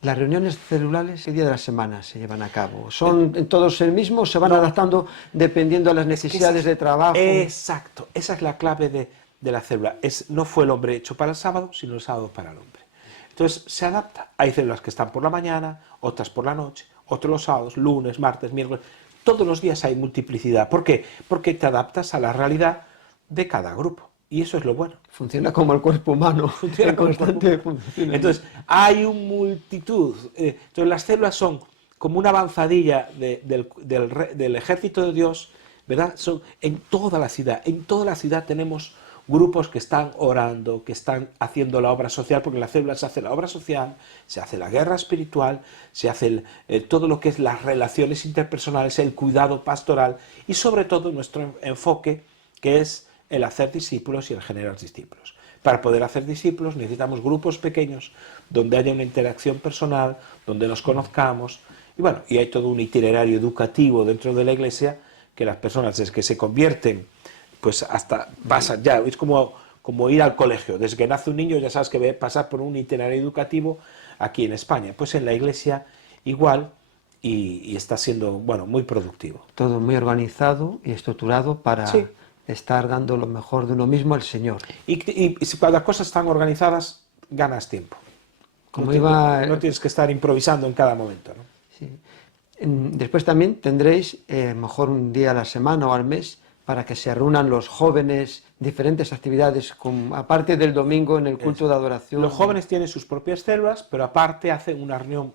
Las reuniones celulares, ¿qué día de la semana se llevan a cabo? ¿Son todos el mismo o se van adaptando dependiendo de las necesidades de trabajo? Exacto, esa es la clave de la célula. No fue el hombre hecho para el sábado, sino el sábado para el hombre. Entonces se adapta. Hay células que están por la mañana, otras por la noche, otros los sábados, lunes, martes, miércoles. Todos los días hay multiplicidad. ¿Por qué? Porque te adaptas a la realidad de cada grupo. Y eso es lo bueno. Funciona como el cuerpo humano. Funciona constante función. Entonces, hay una multitud. Entonces, las células son como una avanzadilla del ejército de Dios, ¿verdad? Son en toda la ciudad. En toda la ciudad tenemos grupos que están orando, que están haciendo la obra social, porque en las células se hace la obra social, se hace la guerra espiritual, se hace todo lo que es las relaciones interpersonales, el cuidado pastoral y sobre todo nuestro enfoque, que es el hacer discípulos y el generar discípulos. Para poder hacer discípulos necesitamos grupos pequeños donde haya una interacción personal, donde nos conozcamos, y bueno, y hay todo un itinerario educativo dentro de la Iglesia que las personas desde que se convierten, pues hasta pasan ya, es como ir al colegio, desde que nace un niño ya sabes que va a pasar por un itinerario educativo aquí en España, pues en la Iglesia igual, y está siendo, bueno, muy productivo. Todo muy organizado y estructurado para... Sí. Estar dando lo mejor de uno mismo al Señor. Y cuando las cosas están organizadas, ganas tiempo. No tienes que estar improvisando en cada momento, ¿no? Sí. Después también tendréis, mejor un día a la semana o al mes, para que se reúnan los jóvenes, diferentes actividades, aparte del domingo en el culto de adoración. Los jóvenes tienen sus propias células, pero aparte hacen una reunión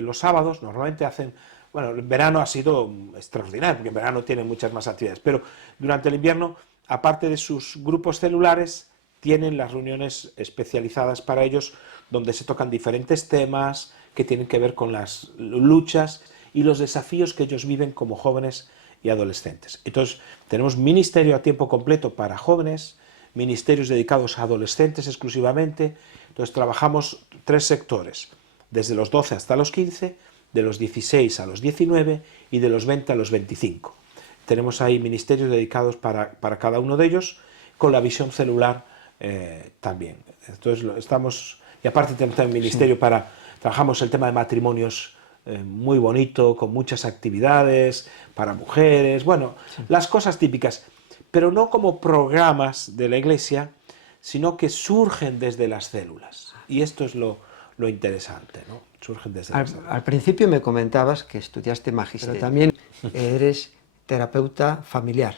los sábados, normalmente hacen... Bueno, el verano ha sido extraordinario, porque en verano tienen muchas más actividades, pero durante el invierno, aparte de sus grupos celulares, tienen las reuniones especializadas para ellos, donde se tocan diferentes temas que tienen que ver con las luchas y los desafíos que ellos viven como jóvenes y adolescentes. Entonces, tenemos ministerio a tiempo completo para jóvenes, ministerios dedicados a adolescentes exclusivamente. Entonces, trabajamos 3 sectores, desde los 12 hasta los 15, de los 16 a los 19 y de los 20 a los 25. Tenemos ahí ministerios dedicados para cada uno de ellos, con la visión celular también. Entonces estamos, y aparte tenemos también ministerio trabajamos el tema de matrimonios muy bonito, con muchas actividades para mujeres, bueno, las cosas típicas, pero no como programas de la Iglesia, sino que surgen desde las células. Y esto es lo interesante, ¿no? Surgen desde al principio me comentabas que estudiaste magisterio, pero también eres terapeuta familiar.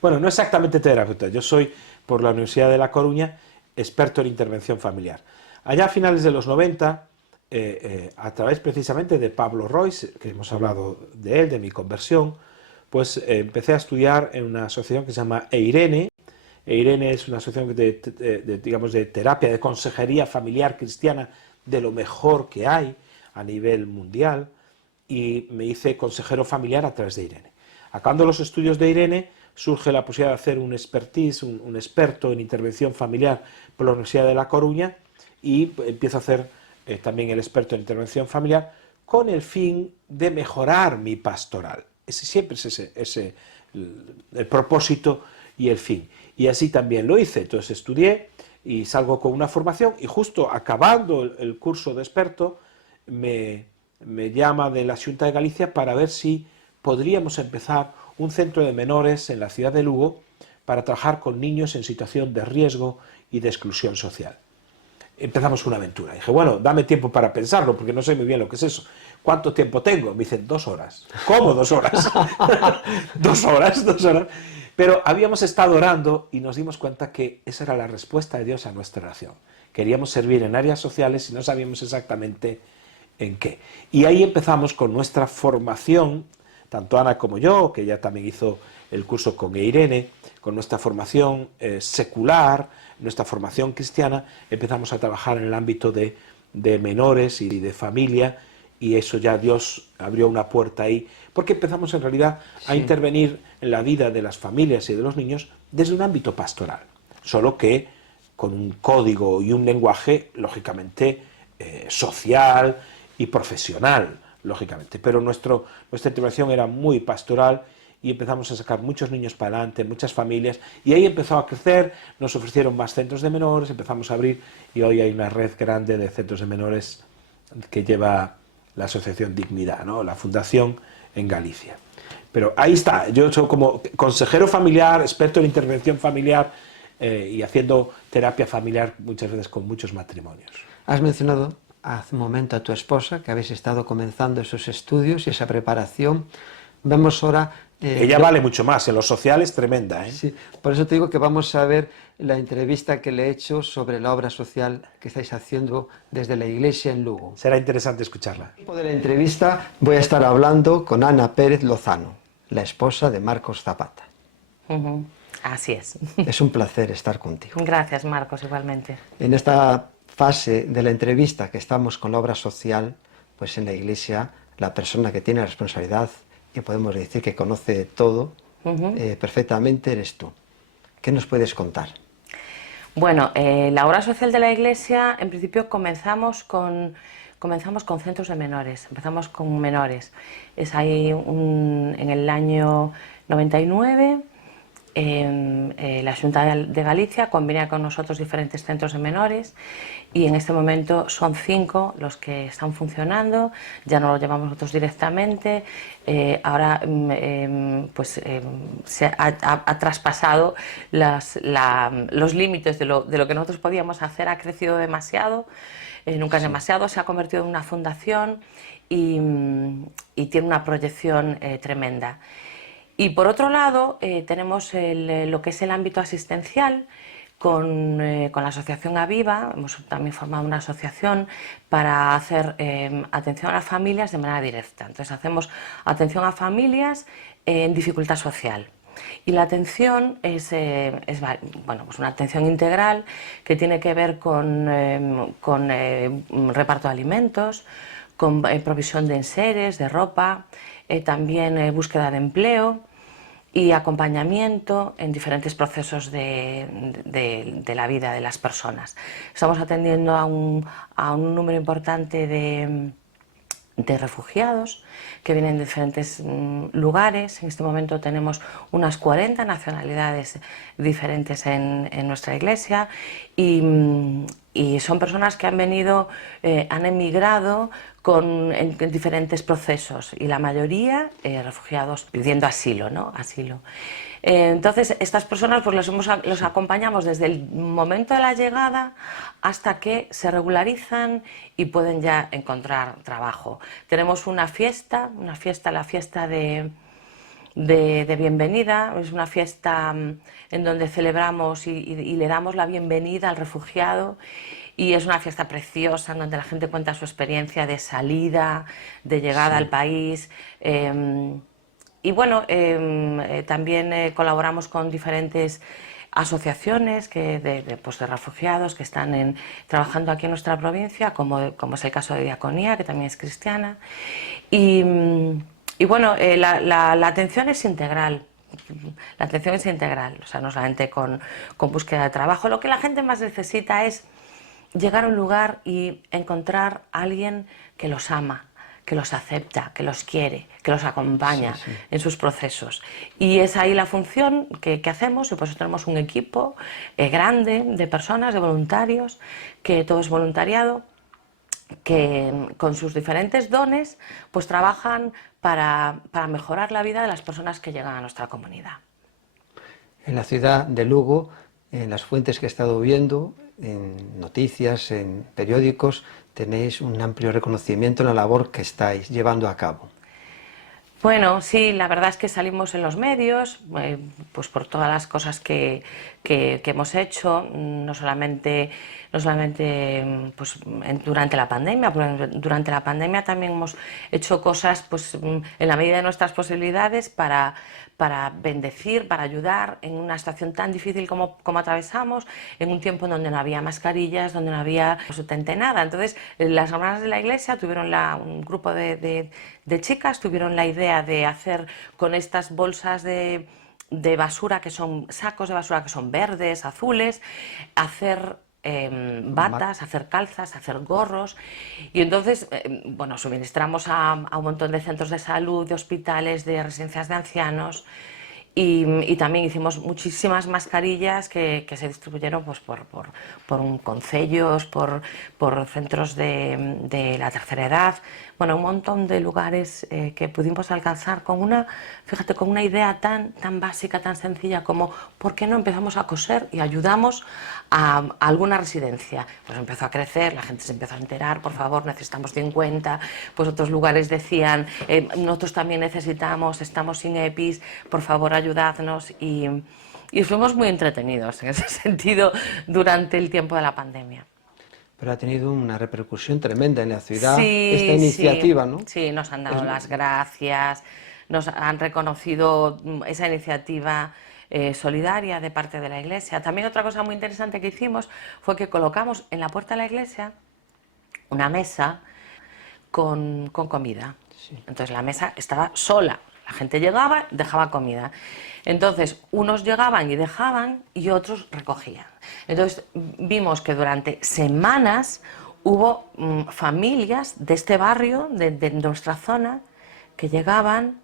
Bueno, no exactamente terapeuta, yo soy, por la Universidad de La Coruña, experto en intervención familiar. Allá a finales de los 90, a través precisamente de Pablo Royce, que hemos hablado de él, de mi conversión, pues empecé a estudiar en una asociación que se llama EIRENE. EIRENE es una asociación digamos, de terapia, de consejería familiar cristiana, de lo mejor que hay a nivel mundial, y me hice consejero familiar a través de EIRENE. Acabando los estudios de EIRENE, surge la posibilidad de hacer un expertise, un experto en intervención familiar por la Universidad de La Coruña, y empiezo a hacer también el experto en intervención familiar con el fin de mejorar mi pastoral. Siempre es el propósito y el fin. Y así también lo hice. Entonces estudié y salgo con una formación, y justo acabando el curso de experto me llama de la Xunta de Galicia para ver si podríamos empezar un centro de menores en la ciudad de Lugo para trabajar con niños en situación de riesgo y de exclusión social. Empezamos una aventura. Dije, bueno, dame tiempo para pensarlo, porque no sé muy bien lo que es eso. ¿Cuánto tiempo tengo? Me dicen, 2 horas. ¿Cómo 2 horas? 2 horas, 2 horas. Pero habíamos estado orando y nos dimos cuenta que esa era la respuesta de Dios a nuestra oración. Queríamos servir en áreas sociales y no sabíamos exactamente en qué. Y ahí empezamos con nuestra formación, tanto Ana como yo, que ella también hizo el curso con EIRENE, con nuestra formación secular, nuestra formación cristiana, empezamos a trabajar en el ámbito de menores y de familia, y eso ya Dios abrió una puerta ahí, porque empezamos en realidad a intervenir en la vida de las familias y de los niños desde un ámbito pastoral, solo que con un código y un lenguaje, lógicamente, social y profesional, lógicamente. Pero nuestra intervención era muy pastoral y empezamos a sacar muchos niños para adelante, muchas familias, y ahí empezó a crecer, nos ofrecieron más centros de menores, empezamos a abrir, y hoy hay una red grande de centros de menores que lleva la Asociación Dignidad, ¿no? La Fundación en Galicia. Pero ahí está, yo soy como consejero familiar, experto en intervención familiar y haciendo terapia familiar muchas veces con muchos matrimonios. Has mencionado hace un momento a tu esposa, que habéis estado comenzando esos estudios y esa preparación. Vemos ahora... Ella vale mucho más, en lo social es tremenda, ¿eh? Sí, por eso te digo que vamos a ver la entrevista que le he hecho sobre la obra social que estáis haciendo desde la iglesia en Lugo. Será interesante escucharla. Después de la entrevista voy a estar hablando con Ana Pérez Lozano, la esposa de Marcos Zapata. Así es. Es un placer estar contigo. Gracias, Marcos, igualmente. En esta fase de la entrevista que estamos con la obra social, pues en la iglesia la persona que tiene la responsabilidad, que podemos decir que conoce todo perfectamente, eres tú. ¿Qué nos puedes contar? Bueno, la obra social de la iglesia, en principio comenzamos con centros de menores, empezamos con menores. Es ahí en el año 99, la Xunta de Galicia convenía con nosotros diferentes centros de menores y en este momento son 5 los que están funcionando, ya no los llevamos nosotros directamente, ahora se ha traspasado los límites de lo que nosotros podíamos hacer, ha crecido demasiado, nunca es demasiado, se ha convertido en una fundación y tiene una proyección tremenda. Y por otro lado tenemos lo que es el ámbito asistencial con la asociación Aviva. Hemos también formado una asociación para hacer atención a las familias de manera directa. Entonces hacemos atención a familias en dificultad social. Y la atención es una atención integral que tiene que ver con reparto de alimentos, con provisión de enseres, de ropa, también búsqueda de empleo y acompañamiento en diferentes procesos de la vida de las personas. Estamos atendiendo a un número importante de refugiados que vienen de diferentes lugares. En este momento tenemos unas 40 nacionalidades diferentes en nuestra iglesia y son personas que han venido, han emigrado en diferentes procesos y la mayoría refugiados pidiendo asilo, ¿no? Asilo. Entonces estas personas pues los acompañamos desde el momento de la llegada hasta que se regularizan y pueden ya encontrar trabajo. Tenemos la fiesta de bienvenida, es una fiesta en donde celebramos y le damos la bienvenida al refugiado y es una fiesta preciosa en donde la gente cuenta su experiencia de salida, de llegada al país. Y bueno, también colaboramos con diferentes asociaciones de refugiados que están trabajando aquí en nuestra provincia, como es el caso de Diaconía, que también es cristiana. Y bueno, la atención es integral. La atención es integral, o sea, no solamente con búsqueda de trabajo. Lo que la gente más necesita es llegar a un lugar y encontrar a alguien que los ama, que los acepta, que los quiere, que los acompaña en sus procesos. Y es ahí la función que hacemos, y por eso tenemos un equipo grande de personas, de voluntarios, que todo es voluntariado, que con sus diferentes dones pues trabajan para mejorar la vida de las personas que llegan a nuestra comunidad. En la ciudad de Lugo, en las fuentes que he estado viendo, en noticias, en periódicos, tenéis un amplio reconocimiento en la labor que estáis llevando a cabo. Bueno, sí, la verdad es que salimos en los medios, pues por todas las cosas que hemos hecho, no solamente pues, durante la pandemia, porque durante la pandemia también hemos hecho cosas pues, en la medida de nuestras posibilidades para bendecir, para ayudar en una situación tan difícil como atravesamos, en un tiempo en donde no había mascarillas, donde no había absolutamente nada. Entonces, las hermanas de la iglesia tuvieron un grupo de chicas, tuvieron la idea de hacer con estas bolsas de basura, que son sacos de basura que son verdes, azules, hacer batas, hacer calzas, hacer gorros, y entonces bueno, suministramos a un montón de centros de salud, de hospitales, de residencias de ancianos, y también hicimos muchísimas mascarillas que se distribuyeron pues, por concellos, por centros de la tercera edad, bueno, un montón de lugares que pudimos alcanzar con fíjate, con una idea tan básica, tan sencilla como ¿por qué no empezamos a coser y ayudamos a alguna residencia? Pues empezó a crecer, la gente se empezó a enterar, por favor, necesitamos 50, pues otros lugares decían, nosotros también necesitamos, estamos sin EPIs, por favor ayudadnos, y fuimos muy entretenidos en ese sentido durante el tiempo de la pandemia. Pero ha tenido una repercusión tremenda en la ciudad Sí, esta iniciativa, sí, ¿no? sí, nos han dado las gracias, nos han reconocido esa iniciativa solidaria de parte de la iglesia. También otra cosa muy interesante que hicimos fue que colocamos en la puerta de la iglesia una mesa con comida. Sí. Entonces la mesa estaba sola, la gente llegaba, dejaba comida. Entonces unos llegaban y dejaban y otros recogían. Entonces vimos que durante semanas hubo familias de este barrio, de nuestra zona, que llegaban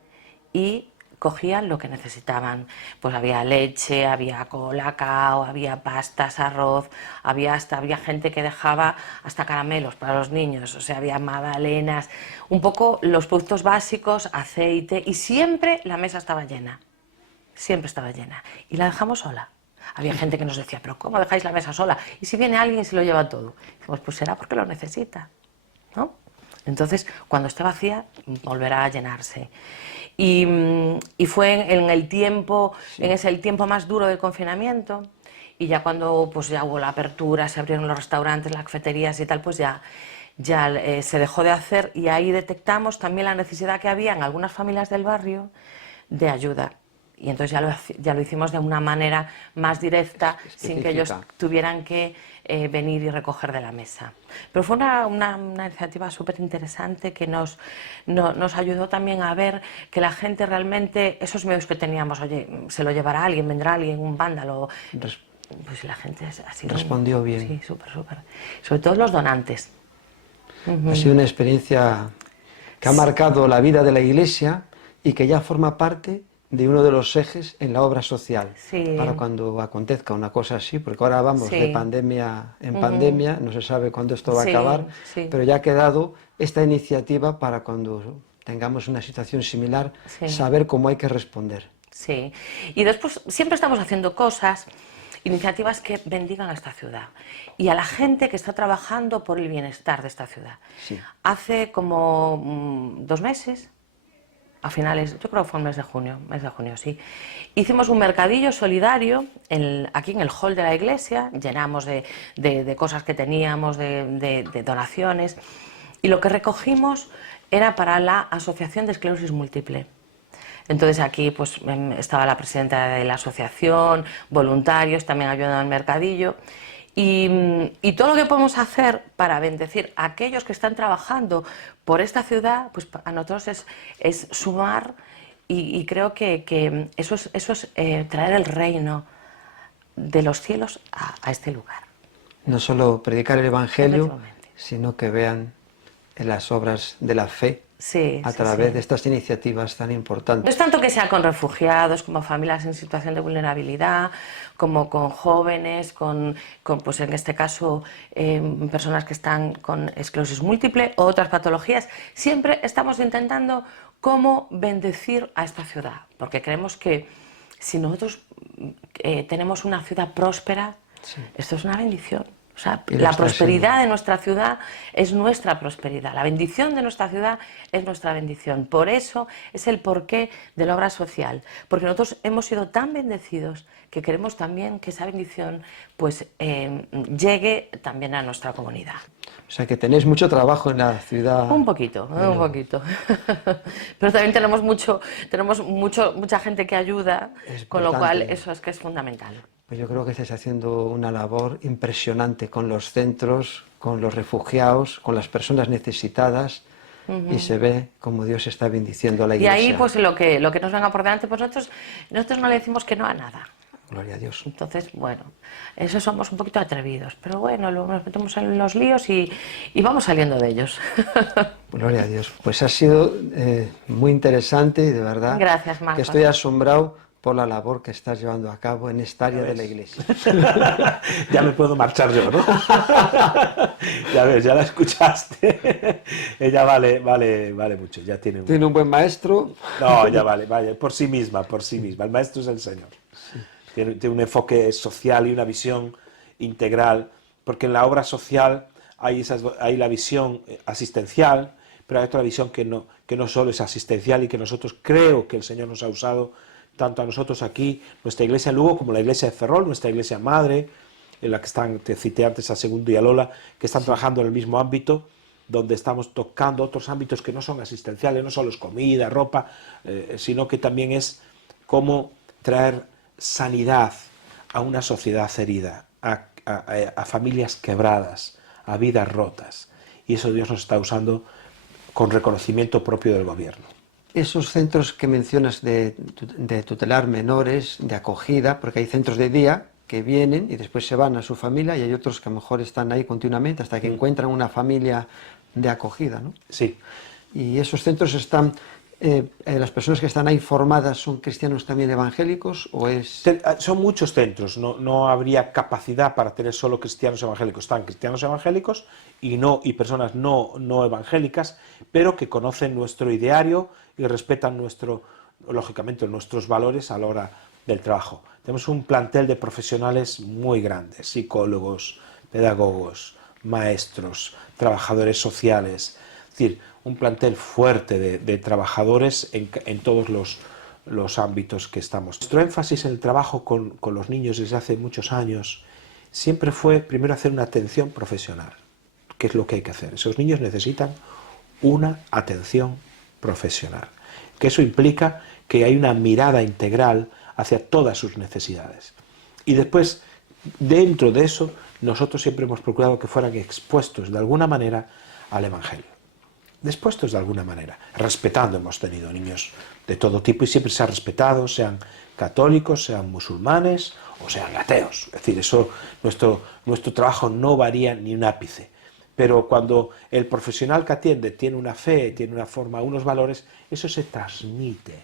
y cogían lo que necesitaban. Pues había leche, había colacao, había pastas, arroz, había gente que dejaba hasta caramelos para los niños, o sea, había magdalenas, un poco los productos básicos, aceite, y siempre la mesa estaba llena, siempre estaba llena, y la dejamos sola. Había gente que nos decía, pero ¿cómo dejáis la mesa sola? Y si viene alguien y se lo lleva todo. Decimos, pues será porque lo necesita, ¿no? Entonces, cuando esté vacía, volverá a llenarse. Y fue en el tiempo, sí, es el tiempo más duro del confinamiento, y ya cuando pues, ya hubo la apertura, se abrieron los restaurantes, las cafeterías y tal, pues ya se dejó de hacer, y ahí detectamos también la necesidad que había en algunas familias del barrio de ayuda. Y entonces ya lo hicimos de una manera más directa, sin que ellos tuvieran que venir y recoger de la mesa. Pero fue una iniciativa súper interesante que nos ayudó también a ver que la gente realmente, esos miedos que teníamos, oye, se lo llevará alguien, vendrá alguien, un vándalo, pues la gente así respondió bien. Sí, súper. Sobre todo los donantes. Ha sido una experiencia que ha marcado la vida de la Iglesia y que ya forma parte de uno de los ejes en la obra social, sí, para cuando acontezca una cosa así, porque ahora vamos, sí, de pandemia en pandemia, no se sabe cuándo esto va a acabar, sí, pero ya ha quedado esta iniciativa para cuando tengamos una situación similar, sí, saber cómo hay que responder. Sí, y después siempre estamos haciendo cosas, iniciativas que bendigan a esta ciudad y a la gente que está trabajando por el bienestar de esta ciudad. Sí. Hace como 2 meses, a finales, yo creo que fue el mes de junio, sí. Hicimos un mercadillo solidario aquí en el hall de la iglesia, llenamos de cosas que teníamos, de donaciones, y lo que recogimos era para la Asociación de Esclerosis Múltiple. Entonces aquí pues estaba la presidenta de la asociación, voluntarios, también ayudando al mercadillo. Y todo lo que podemos hacer para bendecir a aquellos que están trabajando por esta ciudad, pues a nosotros es sumar, y creo que eso es traer el reino de los cielos a este lugar. No solo predicar el Evangelio, sino que vean en las obras de la fe, sí, a través de estas iniciativas tan importantes. No es tanto que sea con refugiados, como familias en situación de vulnerabilidad, como con jóvenes, pues en este caso personas que están con esclerosis múltiple o otras patologías. Siempre estamos intentando cómo bendecir a esta ciudad, porque creemos que si nosotros tenemos una ciudad próspera, sí, esto es una bendición. O sea, Y lo la está prosperidad siendo. de nuestra ciudad es nuestra prosperidad, la bendición de nuestra ciudad es nuestra bendición. Por eso es el porqué de la obra social, porque nosotros hemos sido tan bendecidos que queremos también que esa bendición pues llegue también a nuestra comunidad. O sea que tenéis mucho trabajo en la ciudad. Un poquito, un poquito. Pero también tenemos mucha gente que ayuda, Es con lo cual importante. eso es que es fundamental. Pues yo creo que estáis haciendo una labor impresionante con los centros, con los refugiados, con las personas necesitadas, y se ve como Dios está bendiciendo a la Y iglesia. ahí pues lo que nos venga por delante, pues nosotros no le decimos que no a nada. Gloria a Dios. Entonces, bueno, eso somos un poquito atrevidos, pero bueno, luego nos metemos en los líos y vamos saliendo de ellos. Gloria a Dios. Pues ha sido muy interesante y de verdad Gracias, Marcos. que estoy asombrado por la labor que estás llevando a cabo en esta área de la iglesia. Ya me puedo marchar yo, ¿no? Ya ves, ya la escuchaste. Ella vale mucho, ya tiene un... Tiene un buen maestro. No, ya vale, por sí misma, por sí misma. El maestro es el Señor. Tiene un enfoque social y una visión integral, porque en la obra social hay la visión asistencial, pero hay otra visión que no solo es asistencial y que nosotros creo que el Señor nos ha usado tanto a nosotros aquí, nuestra iglesia en Lugo, como la iglesia de Ferrol, nuestra iglesia madre, en la que te cité antes a Segundo y a Lola, que están trabajando en el mismo ámbito, donde estamos tocando otros ámbitos que no son asistenciales, no solo es comida, ropa, sino que también es cómo traer sanidad a una sociedad herida, a familias quebradas, a vidas rotas. Y eso Dios nos está usando con reconocimiento propio del gobierno. Esos centros que mencionas de tutelar menores, de acogida, porque hay centros de día que vienen y después se van a su familia, y hay otros que a lo mejor están ahí continuamente hasta que encuentran una familia de acogida, ¿no? Sí. Y esos centros están, las personas que están ahí formadas son cristianos también evangélicos, ¿o es...? Son muchos centros, no habría capacidad para tener solo cristianos evangélicos. Están cristianos evangélicos y personas no evangélicas, pero que conocen nuestro ideario y respetan lógicamente nuestros valores a la hora del trabajo. Tenemos un plantel de profesionales muy grandes, psicólogos, pedagogos, maestros, trabajadores sociales, es decir, un plantel fuerte de trabajadores en todos los ámbitos que estamos. Nuestro énfasis en el trabajo con los niños desde hace muchos años siempre fue primero hacer una atención profesional, que es lo que hay que hacer. Esos niños necesitan una atención profesional, que eso implica que hay una mirada integral hacia todas sus necesidades. Y después, dentro de eso, nosotros siempre hemos procurado que fueran expuestos de alguna manera al Evangelio. Expuestos de alguna manera, respetando. Hemos tenido niños de todo tipo y siempre se ha respetado, sean católicos, sean musulmanes o sean ateos. Es decir, eso, nuestro trabajo no varía ni un ápice. Pero cuando el profesional que atiende tiene una fe, tiene una forma, unos valores, eso se transmite,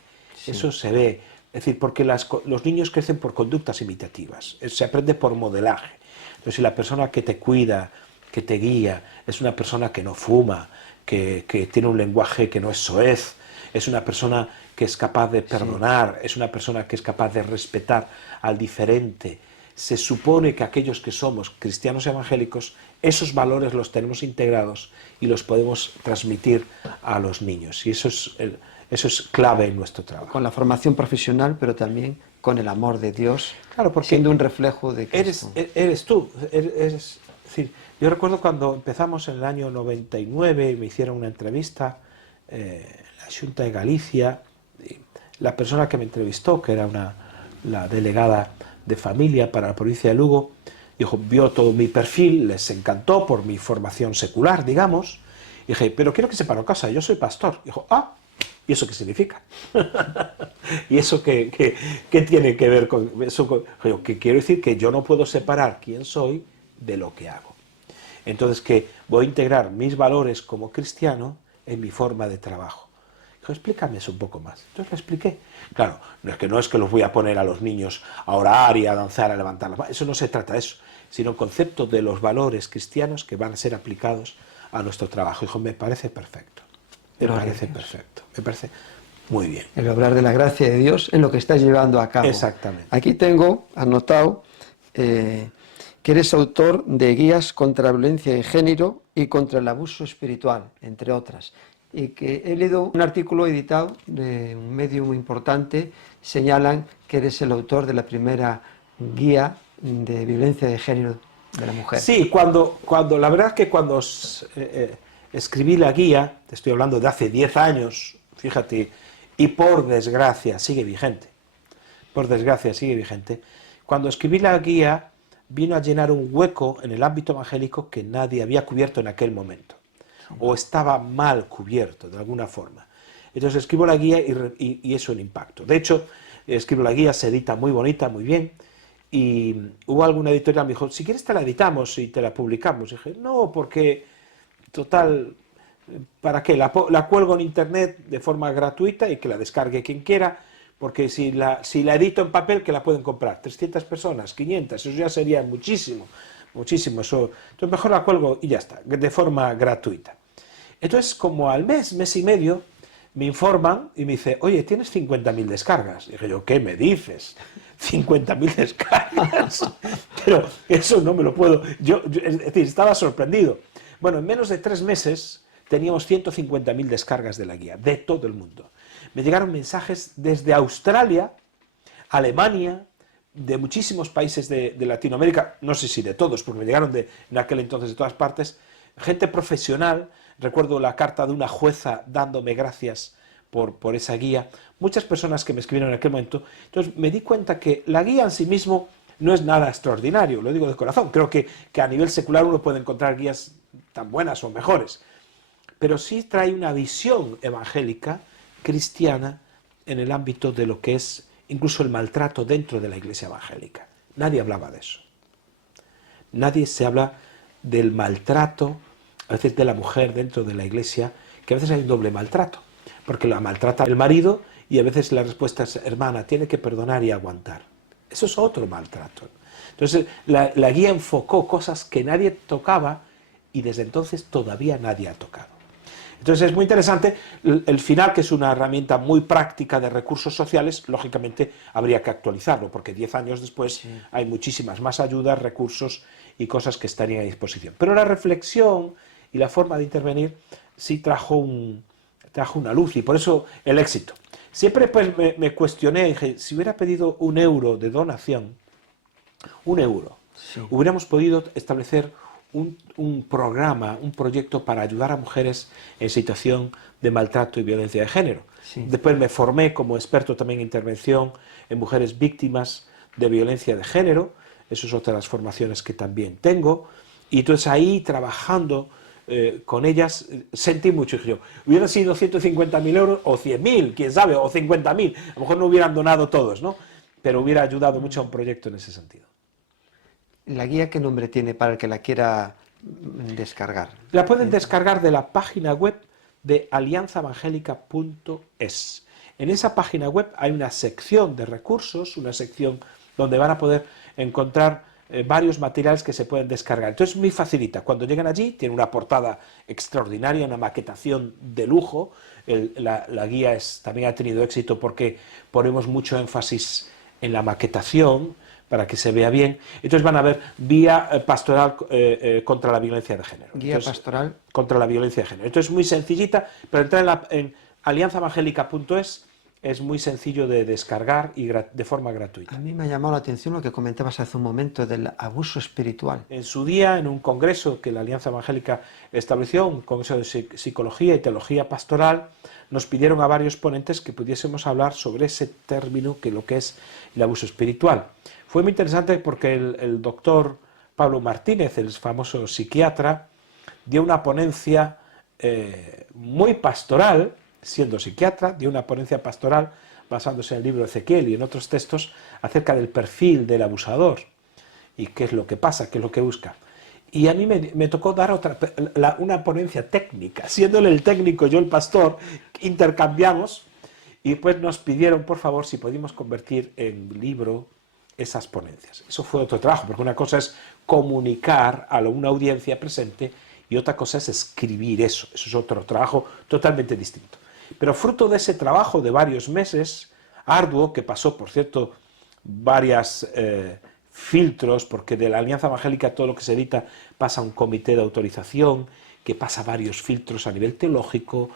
eso se ve. Es decir, porque los niños crecen por conductas imitativas, se aprende por modelaje. Entonces, si la persona que te cuida, que te guía, es una persona que no fuma, que tiene un lenguaje que no es soez, es una persona que es capaz de perdonar, es una persona que es capaz de respetar al diferente, se supone que aquellos que somos cristianos evangélicos, esos valores los tenemos integrados y los podemos transmitir a los niños. Y eso es clave en nuestro trabajo. Con la formación profesional, pero también con el amor de Dios, Claro, porque siendo un reflejo de Cristo. Eres tú. Es decir, yo recuerdo cuando empezamos en el año 99 y me hicieron una entrevista en la Xunta de Galicia. La persona que me entrevistó, que era la delegada de familia para la provincia de Lugo, vio todo mi perfil, les encantó por mi formación secular, digamos, y dije, pero quiero que sepan una cosa, yo soy pastor. Dijo, ¿y eso qué significa? ¿Y eso qué tiene que ver con eso? Que quiero decir que yo no puedo separar quién soy de lo que hago. Entonces, que voy a integrar mis valores como cristiano en mi forma de trabajo. Dijo, explícame eso un poco más. Entonces le expliqué. Claro, no es que los voy a poner a los niños a orar y a danzar, a levantar las manos. Eso no se trata de eso, sino el concepto de los valores cristianos que van a ser aplicados a nuestro trabajo. Dijo, me parece perfecto. Me parece perfecto. Me parece muy bien. El obrar de la gracia de Dios en lo que estás llevando a cabo. Exactamente. Aquí tengo anotado que que eres autor de guías contra la violencia de género y contra el abuso espiritual, entre otras. Y que he leído un artículo editado de un medio muy importante, señalan que eres el autor de la primera guía de violencia de género de la mujer. Sí, la verdad es que cuando escribí la guía, te estoy hablando de hace 10 años, fíjate, y por desgracia sigue vigente, cuando escribí la guía vino a llenar un hueco en el ámbito evangélico que nadie había cubierto en aquel momento, o estaba mal cubierto de alguna forma. Entonces escribo la guía y es un impacto. De hecho, escribo la guía, se edita muy bonita, muy bien, y hubo alguna editorial que me dijo, si quieres te la editamos y te la publicamos. Y dije, no, porque, total, ¿para qué? La cuelgo en internet de forma gratuita y que la descargue quien quiera, porque si la edito en papel, que la pueden comprar 300 personas, 500, eso ya sería muchísimo, eso. Entonces mejor la cuelgo y ya está, de forma gratuita. Entonces, como al mes y medio, me informan y me dice, oye, tienes 50.000 descargas. Y dije yo, ¿qué me dices? 50.000 descargas. Pero eso no me lo puedo... Es decir, estaba sorprendido. Bueno, en menos de 3 meses teníamos 150.000 descargas de la guía, de todo el mundo. Me llegaron mensajes desde Australia, Alemania, de muchísimos países de Latinoamérica, no sé si de todos, porque me llegaron en aquel entonces de todas partes, gente profesional. Recuerdo la carta de una jueza dándome gracias por esa guía, muchas personas que me escribieron en aquel momento. Entonces me di cuenta que la guía en sí mismo no es nada extraordinario, lo digo de corazón. Creo que a nivel secular uno puede encontrar guías tan buenas o mejores, pero sí trae una visión evangélica, cristiana, en el ámbito de lo que es incluso el maltrato dentro de la iglesia evangélica. Nadie hablaba de eso. Nadie se habla del maltrato, a veces de la mujer dentro de la iglesia, que a veces hay un doble maltrato, porque la maltrata el marido y a veces la respuesta es, hermana, tiene que perdonar y aguantar. Eso es otro maltrato. Entonces la guía enfocó cosas que nadie tocaba y desde entonces todavía nadie ha tocado. Entonces es muy interesante el final, que es una herramienta muy práctica de recursos sociales. Lógicamente habría que actualizarlo, porque 10 años después hay muchísimas más ayudas, recursos y cosas que estarían a disposición. Pero la reflexión y la forma de intervenir sí trajo una luz, y por eso el éxito. Siempre pues me cuestioné, dije, si hubiera pedido €1 de donación, Sí. hubiéramos podido establecer un programa, un proyecto para ayudar a mujeres en situación de maltrato y violencia de género. Sí. Después me formé como experto también en intervención en mujeres víctimas de violencia de género. Eso es otra de las formaciones que también tengo. Y entonces ahí, trabajando con ellas, sentí mucho. Dije yo, hubieran sido 150.000 euros o 100.000, quién sabe, o 50.000. A lo mejor no hubieran donado todos, ¿no? Pero hubiera ayudado mucho a un proyecto en ese sentido. ¿La guía qué nombre tiene para el que la quiera descargar? La pueden descargar de la página web de alianzaevangélica.es. En esa página web hay una sección de recursos, una sección donde van a poder encontrar varios materiales que se pueden descargar. Entonces, muy facilita. Cuando llegan allí, tiene una portada extraordinaria, una maquetación de lujo. La guía también ha tenido éxito porque ponemos mucho énfasis en la maquetación, para que se vea bien. Entonces van a ver vía pastoral contra la violencia de género. Guía pastoral contra la violencia de género. Entonces es muy sencillita, pero entrar en alianzaevangélica.es es muy sencillo de descargar y de forma gratuita. A mí me ha llamado la atención lo que comentabas hace un momento del abuso espiritual. En su día, en un congreso que la Alianza Evangélica estableció, un congreso de psicología y teología pastoral, nos pidieron a varios ponentes que pudiésemos hablar sobre ese término, que lo que es el abuso espiritual. Fue muy interesante porque el doctor Pablo Martínez, el famoso psiquiatra, dio una ponencia muy pastoral, siendo psiquiatra, dio una ponencia pastoral basándose en el libro de Ezequiel y en otros textos acerca del perfil del abusador y qué es lo que pasa, qué es lo que busca. Y a mí me tocó dar una ponencia técnica, siéndole el técnico yo el pastor, intercambiamos y después nos pidieron por favor si podíamos convertir en libro esas ponencias. Eso fue otro trabajo, porque una cosa es comunicar a una audiencia presente y otra cosa es escribir eso. Eso es otro trabajo totalmente distinto. Pero fruto de ese trabajo de varios meses, arduo, que pasó, por cierto, varias filtros, porque de la Alianza Evangélica todo lo que se edita pasa a un comité de autorización, que pasa varios filtros a nivel teológico,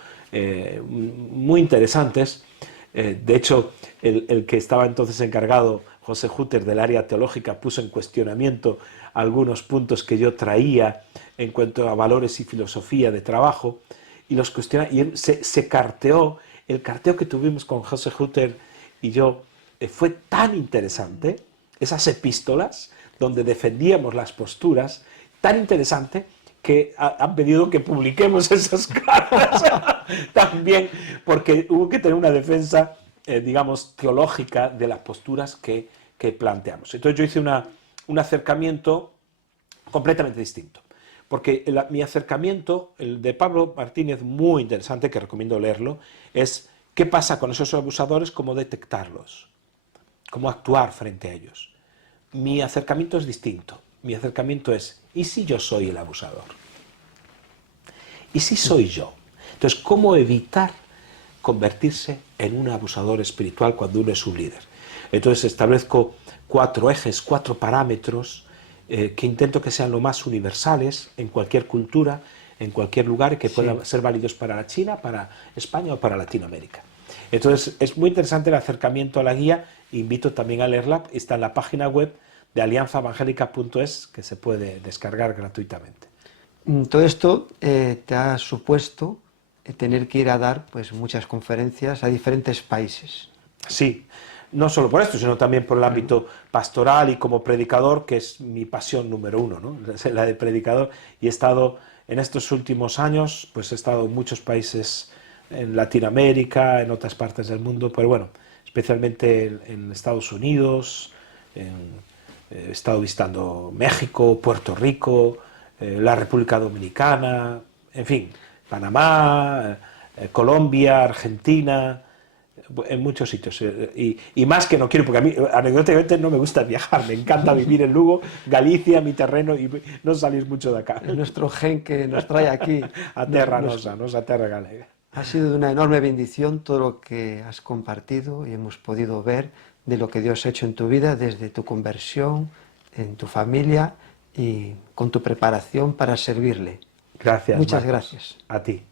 muy interesantes. De hecho, el que estaba entonces encargado, José Hutter, del área teológica, puso en cuestionamiento algunos puntos que yo traía en cuanto a valores y filosofía de trabajo, y los cuestiona, y él se carteó. El carteo que tuvimos con José Hutter y yo fue tan interesante, esas epístolas donde defendíamos las posturas, tan interesante que han pedido que publiquemos esas cartas también, porque hubo que tener una defensa, digamos, teológica de las posturas que planteamos. Entonces yo hice un acercamiento completamente distinto, porque mi acercamiento, el de Pablo Martínez, muy interesante, que recomiendo leerlo, es qué pasa con esos abusadores, cómo detectarlos, cómo actuar frente a ellos. Mi acercamiento es distinto. Mi acercamiento es, ¿y si yo soy el abusador? ¿Y si soy yo? Entonces, ¿cómo evitar convertirse en un abusador espiritual cuando uno es un líder? Entonces establezco 4 ejes, 4 parámetros que intento que sean lo más universales en cualquier cultura, en cualquier lugar, que puedan ser válidos para la China, para España o para Latinoamérica. Entonces es muy interesante el acercamiento a la guía. Invito también a leerla, está en la página web de alianzaevangelica.es, que se puede descargar gratuitamente. Todo esto te ha supuesto tener que ir a dar pues, muchas conferencias a diferentes países. Sí, no solo por esto, sino también por el ámbito pastoral y como predicador, que es mi pasión número 1, ¿no? La de predicador, y he estado en estos últimos años, pues he estado en muchos países en Latinoamérica, en otras partes del mundo, pero bueno, especialmente en Estados Unidos, he estado visitando México, Puerto Rico, la República Dominicana, en fin, Panamá, Colombia, Argentina, en muchos sitios. Y más que no quiero, porque a mí anecdóticamente no me gusta viajar, me encanta vivir en Lugo, Galicia, mi terreno, y no salir mucho de acá. Es nuestro gen que nos trae aquí. A terra nosa, a terra galega. Ha sido de una enorme bendición todo lo que has compartido y hemos podido ver de lo que Dios ha hecho en tu vida, desde tu conversión, en tu familia y con tu preparación para servirle. Gracias. Muchas Marcos. gracias. A ti.